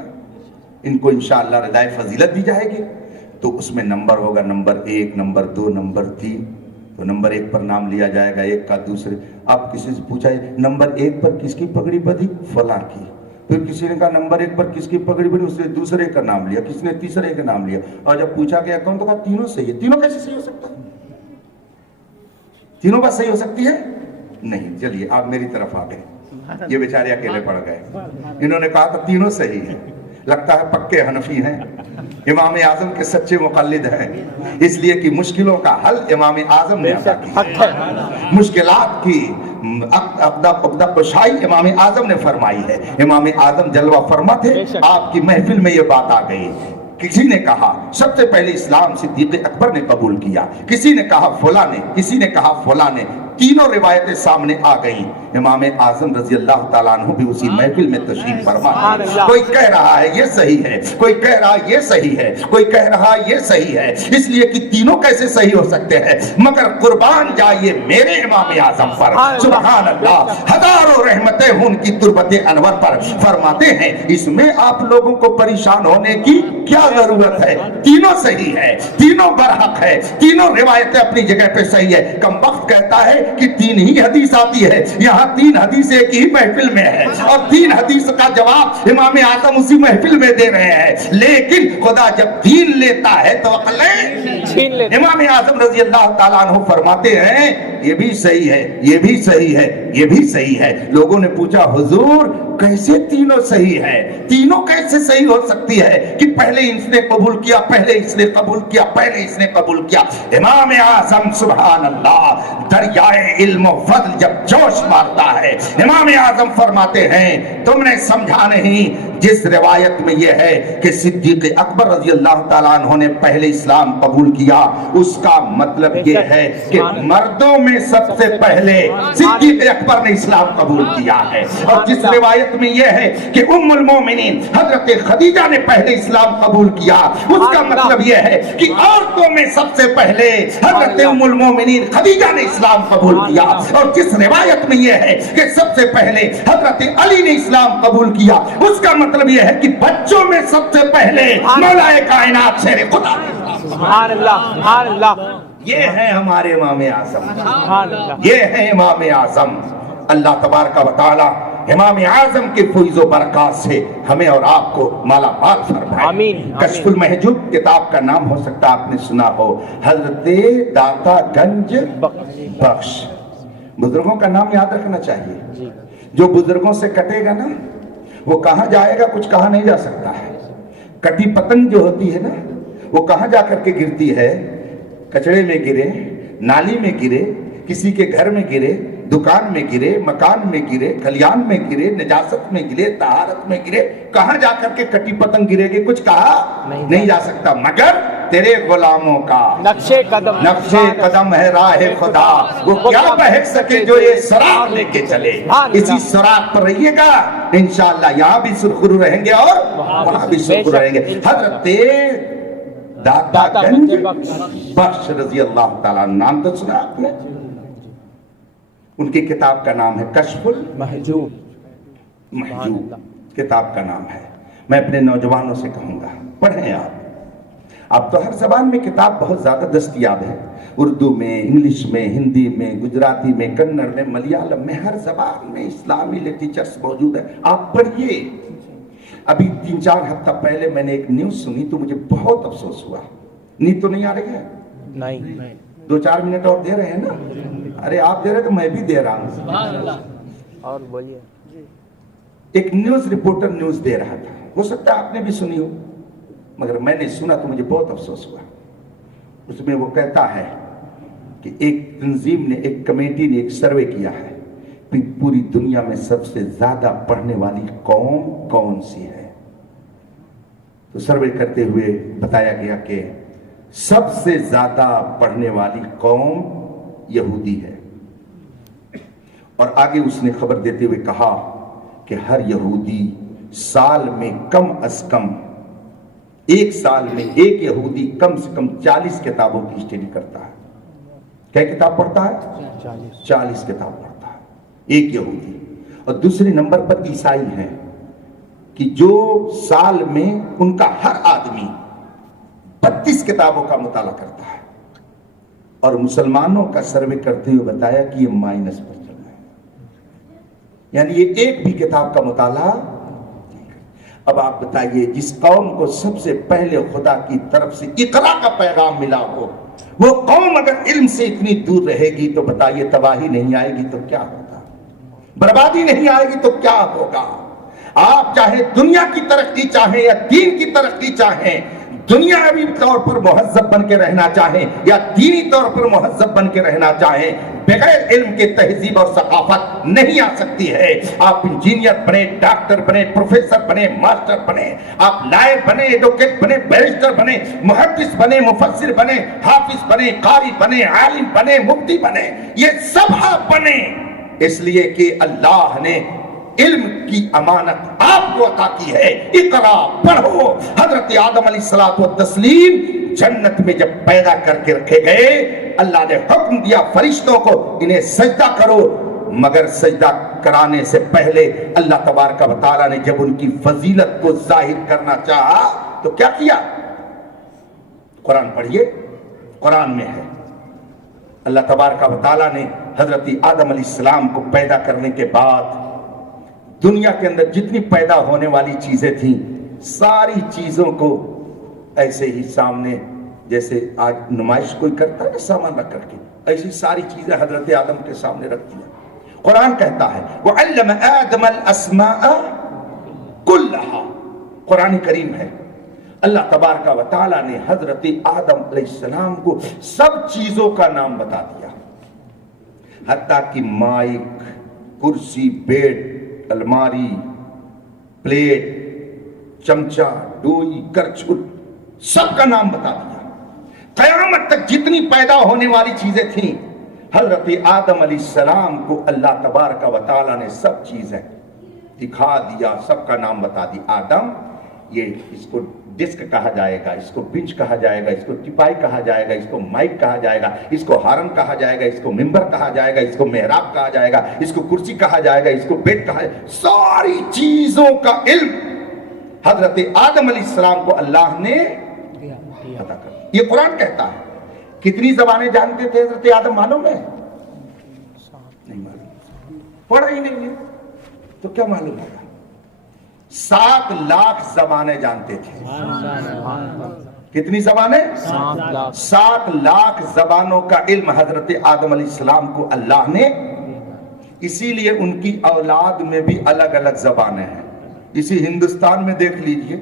ان کو انشاءاللہ ردائے فضیلت دی جائے گی, تو اس میں نمبر ہوگا, نمبر 1, نمبر 2, نمبر 3. تو نمبر 1 پر نام لیا جائے گا, ایک کا دوسرے. آپ کسی سے پوچھا نمبر 1 پر کس کی پگڑی بندھی؟ فلاں کی. پھر کسی نے کہا نمبر 1 پر کس کی پگڑی بندھی؟ اس نے دوسرے کا نام لیا, کس نے تیسرے کا نام لیا. اور جب پوچھا گیا کون, تو کہا تینوں صحیح ہے. تینوں کیسے صحیح ہو سکتا ہے؟ تینوں بات صحیح ہو سکتی ہے؟ نہیں. چلیے آپ میری طرف آ گئے, یہ بیچارے اکیلے پڑ گئے. انہوں نے کہا تو تینوں صحیح ہیں. لگتا ہے پکے حنفی ہیں, امام اعظم کے سچے مقلد ہیں, اس لیے کہ مشکلوں کا حل امام اعظم نے عطا کیا. مشکلات کی عقدہ کشائی امام اعظم نے فرمائی ہے. امام اعظم جلوہ فرما تھے. آپ کی محفل میں یہ بات آ گئی. کسی نے کہا سب سے پہلے اسلام صدیق اکبر نے قبول کیا, کسی نے کہا فلاں نے, کسی نے کہا فلاں نے. تینوں روایتیں سامنے آ گئیں. امام اعظم رضی اللہ تعالیٰ عنہ بھی اسی محفل میں تشریف فرما ہے. کوئی کہہ رہا ہے یہ صحیح ہے, کوئی کہہ رہا ہے یہ صحیح ہے, کوئی کہہ رہا ہے یہ صحیح ہے. اس لیے کہ تینوں کیسے صحیح ہو سکتے ہیں؟ مگر قربان جائیے میرے امام اعظم پر, سبحان اللہ, ہزاروں رحمتیں ہوں ان کی تربت انور پر. فرماتے ہیں اس میں آپ لوگوں کو پریشان ہونے کی کیا ضرورت ہے؟ تینوں صحیح ہے, تینوں برحق ہے, تینوں روایتیں اپنی جگہ پہ صحیح ہے. کم وقت کہتا ہے کہ 3 ہی حدیث آتی ہے, یہاں 3 حدیث ایک ہی محفل میں ہے, اور 3 حدیث کا جواب امام اعظم اسی محفل میں دے رہے ہیں. لیکن خدا جب دین لیتا ہے تو عقلیں چھین لیتا ہے. امام اعظم رضی اللہ تعالیٰ عنہ فرماتے ہیں یہ بھی صحیح ہے, یہ بھی صحیح ہے, یہ بھی صحیح ہے. لوگوں نے پوچھا حضور کیسے تینوں صحیح ہے؟ تینوں کیسے صحیح ہو سکتی ہے کہ پہلے اس نے قبول کیا, پہلے اس نے قبول کیا, پہلے اس نے قبول کیا؟ امام اعظم سبحان اللہ دریائے علم و فضل جب جوش مارتا ہے, امام اعظم فرماتے ہیں تم نے سمجھا نہیں. جس روایت میں یہ ہے کہ صدیق اکبر رضی اللہ تعالیٰ عنہ نے پہلے اسلام قبول کیا, اس کا مطلب یہ ہے کہ مردوں میں سب سے پہلے صدیق اکبر نے اسلام قبول کیا ہے. اور جس روایت میں یہ ہے کہ ام المومنین حضرت خدیجہ نے پہلے اسلام قبول کیا, اس کا مطلب یہ ہے کہ عورتوں میں سب سے پہلے حضرت ام المومنین خدیجہ نے اسلام قبول کیا. اور جس روایت میں یہ ہے کہ سب سے پہلے حضرت علی نے اسلام قبول کیا, اس کا مطلب یہ ہے کہ بچوں میں سب سے پہلے مولا کائنات شیر خدا. سبحان اللہ, سبحان اللہ. یہ ہے ہمارے امام اعظم, یہ ہے امام اعظم. اللہ تبارک و تعالی امام اعظم کے فیض و برکات سے ہمیں اور آپ کو مالا مال فرمائے. آمین. کشف المحجوب کتاب کا نام ہو سکتا ہے آپ نے سنا ہو, حضرت داتا گنج بخش. بزرگوں کا نام یاد رکھنا چاہیے. جو بزرگوں سے کٹے گا نا وہ کہاں جائے گا کچھ کہا نہیں جا سکتا ہے. کٹی پتنگ جو ہوتی ہے نا وہ کہاں جا کر کے گرتی ہے؟ کچڑے میں گرے, نالی میں گرے, کسی کے گھر میں گرے, دکان میں گرے, مکان میں گرے, کھلیان میں گرے, نجاست میں گرے, طہارت میں گرے. کہاں جا کر کے کٹی پتنگ گرے گی کچھ کہا نہیں جا سکتا. مگر تیرے غلاموں کا نقشے قدم ہے راہ خدا, وہ کیا بہک سکے جو یہ سراغ لے کے چلے. اسی سراغ پر رہیے گا انشاءاللہ, یہاں بھی سرخرو رہیں گے اور وہاں بھی سرخرو رہیں گے. حضرت داتا گنج بخش رضی اللہ تعالیٰ, نام تو سنا آپ نے. ان کی کتاب کا نام ہے کشف المحجوب. محجوب کتاب کا نام ہے. میں اپنے نوجوانوں سے کہوں گا پڑھیں آپ. اب تو ہر زبان میں کتاب بہت زیادہ دستیاب ہے, اردو میں, انگلش میں, ہندی میں, گجراتی میں, کنڑ میں, ملیالم میں, ہر زبان میں اسلامی لٹریچرز موجود ہے. آپ پڑھیے. ابھی 3-4 ہفتہ پہلے میں نے ایک نیوز سنی تو مجھے بہت افسوس ہوا. نیند تو نہیں آ رہی ہے؟ نہیں. 2-4 منٹ اور دے رہے ہیں نا؟ ارے آپ دے رہے تو میں بھی دے رہا ہوں. اور بولیے. ایک نیوز رپورٹر نیوز دے رہا تھا, ہو سکتا ہے آپ نے بھی سنی ہو, مگر میں نے سنا تو مجھے بہت افسوس ہوا. اس میں وہ کہتا ہے کہ ایک تنظیم نے, ایک کمیٹی نے ایک سروے کیا ہے پوری دنیا میں سب سے زیادہ پڑھنے والی قوم کون سی ہے. تو سروے کرتے ہوئے بتایا گیا کہ سب سے زیادہ پڑھنے والی قوم یہودی ہے. اور آگے اس نے خبر دیتے ہوئے کہا کہ ہر یہودی سال میں کم از کم ایک سال میں ایک یہودی کم سے کم 40 کتابوں کی اسٹڈی کرتا ہے. کیا کتاب پڑھتا ہے؟ 40 کتاب پڑھتا ہے ایک یہودی. اور دوسرے نمبر پر عیسائی ہیں کہ جو سال میں ان کا ہر آدمی 32 کتابوں کا مطالعہ کرتا ہے. اور مسلمانوں کا سروے کرتے ہوئے بتایا کہ یہ مائنس پر چل رہا ہے، یعنی یہ ایک بھی کتاب کا مطالعہ. اب آپ بتائیے جس قوم کو سب سے پہلے خدا کی طرف سے اقرا کا پیغام ملا ہو، وہ قوم اگر علم سے اتنی دور رہے گی تو بتائیے تباہی نہیں آئے گی تو کیا ہوگا، بربادی نہیں آئے گی تو کیا ہوگا. آپ چاہے دنیا کی ترقی چاہیں یا دین کی ترقی چاہیں، دنیاوی طور پر مہذب بن کے رہنا چاہیں یا دینی طور پر مہذب بن کے رہنا چاہیں، بغیر علم کے تہذیب اور ثقافت نہیں آ سکتی ہے. آپ انجینئر بنے، ڈاکٹر بنے، پروفیسر بنے، ماسٹر بنے، آپ لائر بنے، ایڈوکیٹ بنے، بیرسٹر بنے، محدث بنے، مفسر بنے، حافظ بنے، قاری بنے، عالم بنے، مفتی بنے، یہ سب آپ بنے اس لیے کہ اللہ نے علم کی امانت آپ کو عطا کی ہے. اقرا، پڑھو. حضرت آدم علیہ الصلوۃ والتسلیم جنت میں جب پیدا کر کے رکھے گئے، اللہ نے حکم دیا فرشتوں کو انہیں سجدہ کرو، مگر سجدہ کرانے سے پہلے اللہ تبارک و تعالیٰ نے جب ان کی فضیلت کو ظاہر کرنا چاہا تو کیا کیا؟ قرآن پڑھیے، قرآن میں ہے. اللہ تبارک و تعالیٰ نے حضرت آدم علیہ السلام کو پیدا کرنے کے بعد دنیا کے اندر جتنی پیدا ہونے والی چیزیں تھیں ساری چیزوں کو ایسے ہی سامنے، جیسے آج نمائش کوئی کرتا ہے نا سامان رکھ کر کے، ایسی ساری چیزیں حضرت آدم کے سامنے رکھ دیا. قرآن کہتا ہے وَعَلَّمَ آدَمَ الْأَسْمَاءَ كُلَّهَا. قرآن کریم ہے. اللہ تبارک و تعالیٰ نے حضرت آدم علیہ السلام کو سب چیزوں کا نام بتا دیا، حتیٰ کہ مائک، کرسی، بیڈ، الماری، پلیٹ، چمچہ، ڈوئی، کرچھل، سب کا نام بتا دیا. قیامت تک جتنی پیدا ہونے والی چیزیں تھیں حضرت آدم علیہ السلام کو اللہ تبارک و تعالیٰ نے سب چیزیں دکھا دیا، سب کا نام بتا دی. آدم، یہ اس کو ڈسک کہا جائے گا، اس کو بنچ کہا جائے گا، اس کو ٹپائی کہا جائے گا، اس کو مائک کہا جائے گا، اس کو ہارن کہا جائے گا، اس کو ممبر کہا جائے گا، اس کو محراب کہا جائے گا، اس کو کرسی کہا جائے گا، اس کو بیڈ کہا جائے گا. ساری چیزوں کا علم حضرت آدم علیہ السلام کو اللہ نے عطا کر دیا. یہ قرآن کہتا ہے. کتنی زبانیں جانتے تھے حضرت آدم معلوم ہے؟ نہیں معلوم، پڑھا ہی نہیں ہے تو کیا معلوم ہوگا. 7 لاکھ زبانیں جانتے تھے. کتنی زبانیں؟ 7 لاکھ زبانوں کا علم حضرت آدم علیہ السلام کو اللہ نے. اسی لیے ان کی اولاد میں بھی الگ الگ زبانیں ہیں. اسی ہندوستان میں دیکھ لیجئے،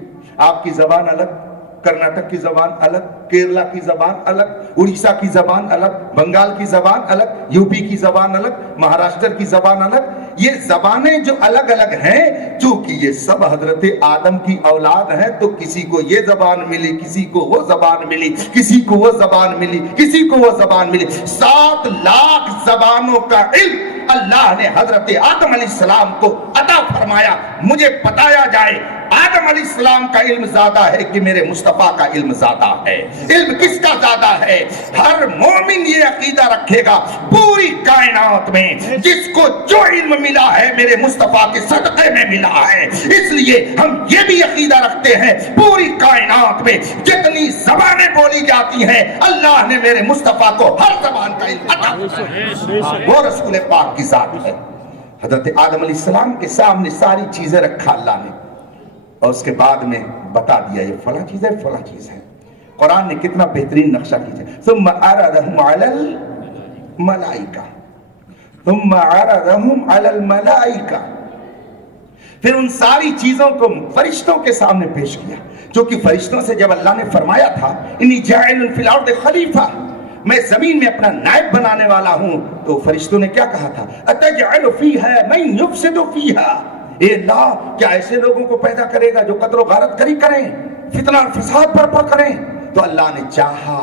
آپ کی زبان الگ، کرناٹک کی زبان الگ، کیرلا کی زبان الگ، اڑیسہ کی زبان الگ، بنگال کی زبان الگ، یو پی کی زبان الگ، مہاراشٹر کی زبان الگ. یہ زبانیں جو الگ الگ ہیں، چونکہ یہ سب حضرت آدم کی اولاد ہیں تو کسی کو یہ زبان ملی، کسی کو وہ زبان ملی، کسی کو وہ زبان ملی، کسی کو وہ زبان ملی. 7 لاکھ زبانوں کا علم اللہ نے حضرت آدم علیہ السلام کو عطا فرمایا. مجھے بتایا جائے آدم علیہ السلام کا علم زیادہ ہے کہ میرے مصطفیٰ کا علم زیادہ ہے؟ علم کس کا زیادہ ہے؟ ہر مومن یہ عقیدہ رکھے گا پوری کائنات میں جس کو جو علم ملا ہے میرے مصطفیٰ کے صدقے میں ملا ہے. اس لیے ہم یہ بھی عقیدہ رکھتے ہیں پوری کائنات میں جتنی زبانیں بولی جاتی ہیں اللہ نے میرے مصطفیٰ کو ہر زبان کا علم عطا کیا. وہ رسول پاک کی ذات ہے. حضرت آدم علیہ السلام کے سامنے ساری چیزیں رکھا اللہ نے اور اس کے بعد میں بتا دیا یہ فلاں چیز ہے، فلاں چیز ہے. قرآن نے کتنا بہترین نقشہ کھینچا. ثم عرضهم على الملائکہ، ثم عرضهم على الملائکہ. پھر ان ساری چیزوں کو فرشتوں کے سامنے پیش کیا. چونکہ فرشتوں سے جب اللہ نے فرمایا تھا انی جاعل فی الارض خلیفہ، میں زمین میں اپنا نائب بنانے والا ہوں، تو فرشتوں نے کیا کہا تھا؟ اتجعل فیہا من یفسد فیہا، اے اللہ کیا ایسے لوگوں کو پیدا کرے گا جو قتل و غارت کری کریں، فتنہ اور فساد برپا کریں؟ تو اللہ نے چاہا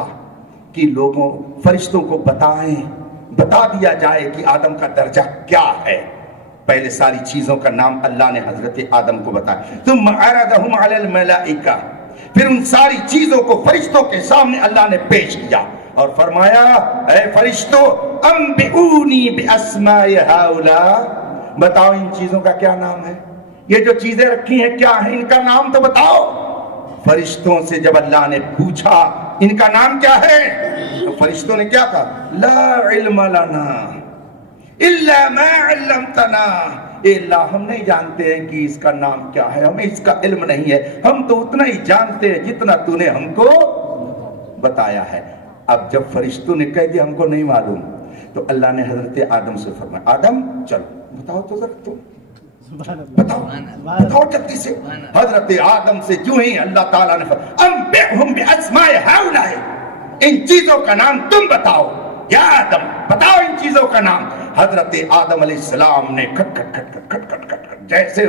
کہ لوگوں فرشتوں کو بتا دیا جائے کہ آدم کا درجہ کیا ہے. پہلے ساری چیزوں کا نام اللہ نے حضرت آدم کو بتایا. ثم عرضهم علی الملائکہ، پھر ان ساری چیزوں کو فرشتوں کے سامنے اللہ نے پیش کیا اور فرمایا اے فرشتوں انبئونی باسماء ہؤلاء، بتاؤ ان چیزوں کا کیا نام ہے، یہ جو چیزیں رکھی ہیں کیا ہیں، ان کا نام تو بتاؤ. فرشتوں سے جب اللہ نے پوچھا ان کا نام کیا ہے تو فرشتوں نے کیا کہا؟ لا علم لنا الا ما علمتنا، اے اللہ ہم نہیں جانتے ہیں کہ اس کا نام کیا ہے، ہمیں اس کا علم نہیں ہے، ہم تو اتنا ہی جانتے ہیں جتنا تو نے ہم کو بتایا ہے. اب جب فرشتوں نے کہہ دیا ہم کو نہیں معلوم تو اللہ نے حضرت آدم سے فرمایا آدم چلو بتاؤ تو ذرا تم بتاؤ جلدی سے. حضرت آدم سے جو ہی اللہ تعالیٰ نے فرمایا انبئہم باسماء ہؤلاء، ان چیزوں کا نام تم بتاؤ یا آدم، بتاؤ ان چیزوں کا نام. حضرت آدم علیہ السلام نے کھٹ کھٹ کھٹ کھٹ کھٹ کھٹ کھٹ جیسے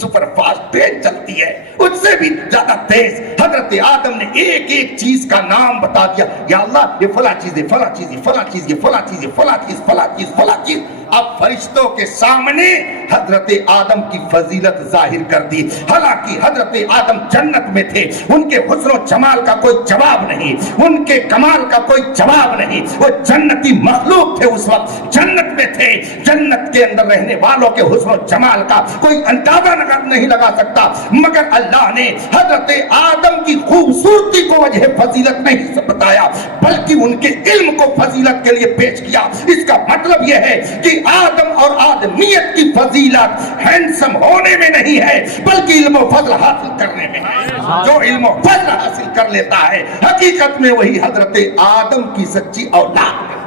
سپر فاسٹ ٹرین چلتی ہے اس سے بھی زیادہ تیز حضرت آدم نے ایک ایک چیز کا نام بتا دیا. یا اللہ یہ فلاں چیز، یہ فلاں چیز، یہ فلاں چیز، یہ فلاں چیز، یہ فلاں چیز، فلاں چیز، فلاں چیز. اب فرشتوں کے سامنے حضرت آدم کی فضیلت ظاہر کر دی. حالانکہ حضرت آدم جنت میں تھے، ان کے حسن و جمال کا کوئی جواب نہیں، ان کے کمال کا کوئی جواب نہیں، وہ جنتی مخلوق تھے، اس وقت جنت میں تھے. جنت کے اندر رہنے والوں کے حسن و جمال کا کوئی اندازہ نہیں لگا سکتا، مگر اللہ نے حضرت آدم کی خوبصورتی کو وجہ فضیلت نہیں بتایا بلکہ ان کے علم کو فضیلت کے لیے پیش کیا. اس کا مطلب یہ ہے کہ آدم اور آدمیت کی فضیلت ہینڈسم ہونے میں نہیں ہے بلکہ علم و فضل حاصل کرنے میں ہے. جو علم و فضل حاصل کر لیتا ہے حقیقت میں وہی حضرت آدم کی سچی اولاد ہے.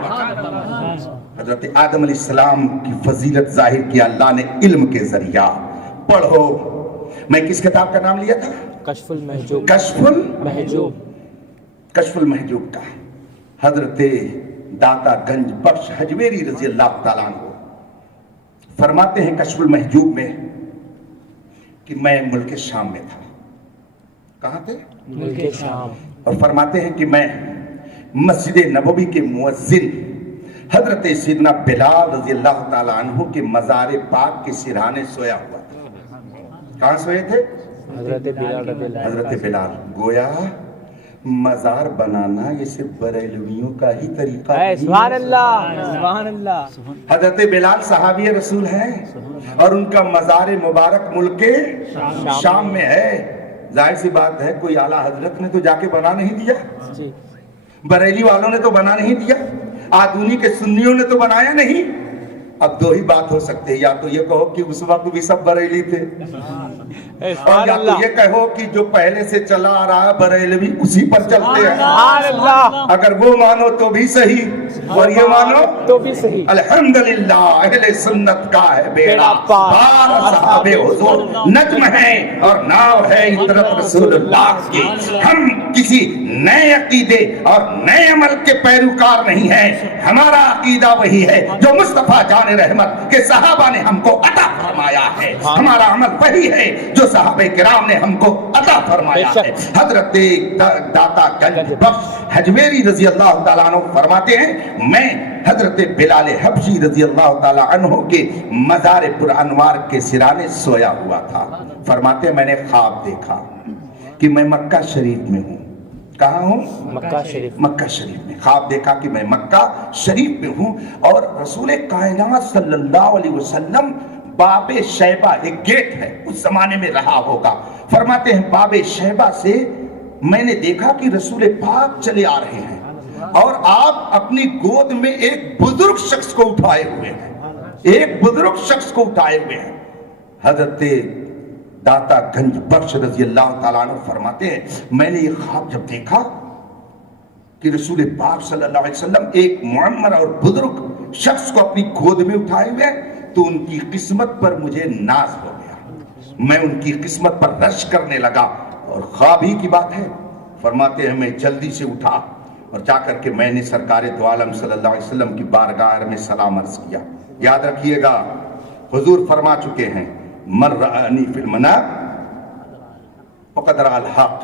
حضرت آدم علیہ السلام کی فضیلت ظاہر کیا اللہ نے علم کے ذریعہ. پڑھو، میں کس کتاب کا نام لیا تھا؟ کشف المحجوب. کشف المحجوب. کشف المحجوب کا حضرت داتا گنج بخش حجویری رضی اللہ تعالیٰ عنہ فرماتے ہیں کشف المحجوب میں کہ میں ملک شام میں تھا. کہاں تھے؟ ملک شام. اور فرماتے ہیں کہ میں مسجد نبوی کے مؤذن حضرت سیدنا بلال رضی اللہ تعالیٰ عنہ کے مزار پاک کے سرہانے سویا ہوا تھا. کہاں سوئے تھے؟ حضرت بلال رضی اللہ. حضرت بلال. گویا مزار بنانا یہ صرف بریلویوں کا ہی طریقہ ہے. سبحان اللہ، سبحان اللہ. حضرت بلال صحابی رسول ہیں اور ان کا مزار مبارک ملک شام میں ہے. ظاہر سی بات ہے کوئی اعلیٰ حضرت نے تو جا کے بنا نہیں دیا، بریلی والوں نے تو بنا نہیں دیا، آدونی کے سنیوں نے تو بنایا نہیں. اب دو ہی بات ہو سکتے ہیں، یا تو یہ کہو کہ اس وقت بھی سب بریلی تھے اور یا تو یہ کہو کہ جو پہلے سے چلا آ رہا ہے بریلوی اسی پر چلتے ہیں. اگر وہ مانو تو بھی صحیح اور یہ مانو تو بھی صحیح. الحمدللہ اہل سنت کا ہے بیڑا پار، صحابہ حضور نجم ہیں اور ناؤ ہے عطرت رسول اللہ کی. ہم کسی نئے عقیدے اور نئے عمل کے پیروکار نہیں ہیں. ہمارا عقیدہ وہی ہے جو مصطفیٰ جان رحمت کے صحابہ نے ہم کو عطا فرمایا ہے. ہمارا عمل وہی ہے جو صحابہ کرام نے ہم کو عطا فرمایا ہے. حضرت داتا گنج بخش حجویری رضی اللہ تعالیٰ عنہ فرماتے ہیں میں حضرت بلال حبشی رضی اللہ تعالیٰ عنہ کے مزار پر انوار کے سرانے سویا ہوا تھا. فرماتے ہیں میں نے خواب دیکھا کہ میں مکہ شریف میں ہوں. کہاں ہوں؟ مکہ شریف. مکہ شریف میں. خواب دیکھا کہ میں مکہ شریف میں ہوں اور رسول کائنات صلی اللہ علیہ وسلم باب شیبہ، ایک گیٹ ہے اس زمانے میں رہا ہوگا، فرماتے ہیں باب شیبہ سے میں نے دیکھا کہ رسول پاک چلے آ رہے ہیں اور آپ اپنی گود میں ایک بزرگ شخص کو اٹھائے ہوئے ہیں. ایک بزرگ شخص کو اٹھائے ہوئے ہیں. حضرت داتا گنج بخش رضی اللہ تعالیٰ عنہ فرماتے ہیں میں نے یہ خواب جب دیکھا کہ رسول پاک صلی اللہ علیہ وسلم ایک معمر اور بزرگ شخص کو اپنی گود میں اٹھائے ہوئے تو ان کی قسمت پر مجھے ناز ہو گیا. میں ان کی قسمت پر رش کرنے لگا اور خواب ہی کی بات ہے. فرماتے ہیں میں جلدی سے اٹھا اور جا کر کے میں نے سرکار دو عالم صلی اللہ علیہ وسلم کی بارگاہ میں سلام عرض کیا. یاد رکھیے گا حضور فرما چکے ہیں من رآنی فی المنام فقد رأى الحق.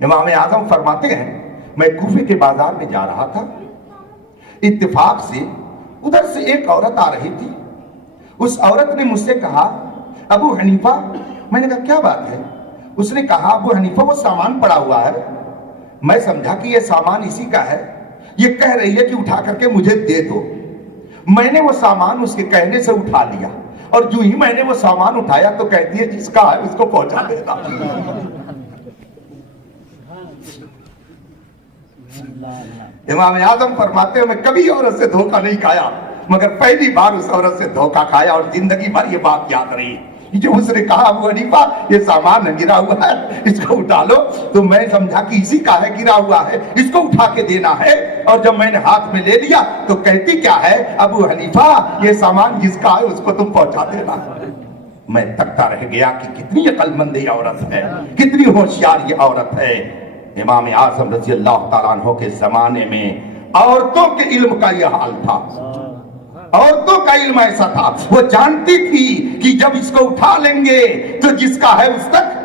امام اعظم فرماتے ہیں میں کوفے کے بازار میں جا رہا تھا، اتفاق سے ادھر سے ایک عورت آ رہی تھی۔ اس عورت نے مجھ سے کہا ابو حنیفہ، میں نے کہا کیا بات ہے؟ اس نے کہا ابو حنیفہ وہ سامان پڑا ہوا ہے۔ میں سمجھا کہ یہ سامان اسی کا ہے، یہ کہہ رہی ہے کہ اٹھا کر کے مجھے دے دو۔ میں نے وہ سامان اس کے کہنے سے اٹھا لیا، اور جو ہی میں نے وہ سامان اٹھایا تو کہتی ہے جس کا ہے اس کو پہنچا دینا۔ امام اعظم فرماتے ہیں میں کبھی عورت سے دھوکہ نہیں کھایا، مگر پہلی بار اس عورت سے دھوکہ کھایا، اور زندگی بھر یہ بات یاد رہی۔ جو اس نے کہا ابو حنیفہ یہ سامان گرا ہوا ہے، اس کو اٹھا لو، تو میں سمجھا کہ اسی کا ہے، گرا ہوا ہے، اس کو اٹھا کے دینا ہے۔ اور جب میں نے ہاتھ میں لے لیا تو کہتی کیا ہے؟ ابو حنیفہ یہ سامان جس کا ہے اس کو تم پہنچا دینا۔ میں تکتا رہ گیا کہ کتنی عقل مند یہ عورت ہے، کتنی ہوشیار یہ عورت ہے۔ امام اعظم رضی اللہ تعالیٰ عنہ کے زمانے میں عورتوں کے علم کا یہ حال تھا، عورتوں کا علم ایسا تھا، وہ جانتی تھی کہ جب اس کو اٹھا لیں گے تو جس کا ہے اس تک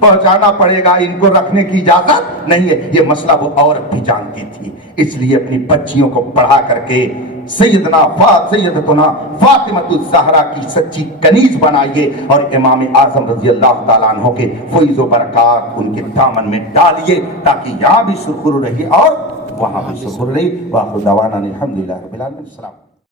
پہنچانا پڑے گا، ان کو رکھنے کی اجازت نہیں ہے۔ یہ مسئلہ وہ عورت بھی جانتی تھی، اس لیے اپنی بچیوں کو پڑھا کر کے سیدتنا فاطمہ الزہرا کی سچی کنیز بنائیے، اور امام اعظم رضی اللہ تعالیٰ عنہ کے فیض و برکات ان کے دامن میں ڈالیے، تاکہ یہاں بھی سرخرو رہی اور وہاں بھی سرخرو رہی۔ وآخر دعوانا الحمدللہ رب العالمین۔ السلام۔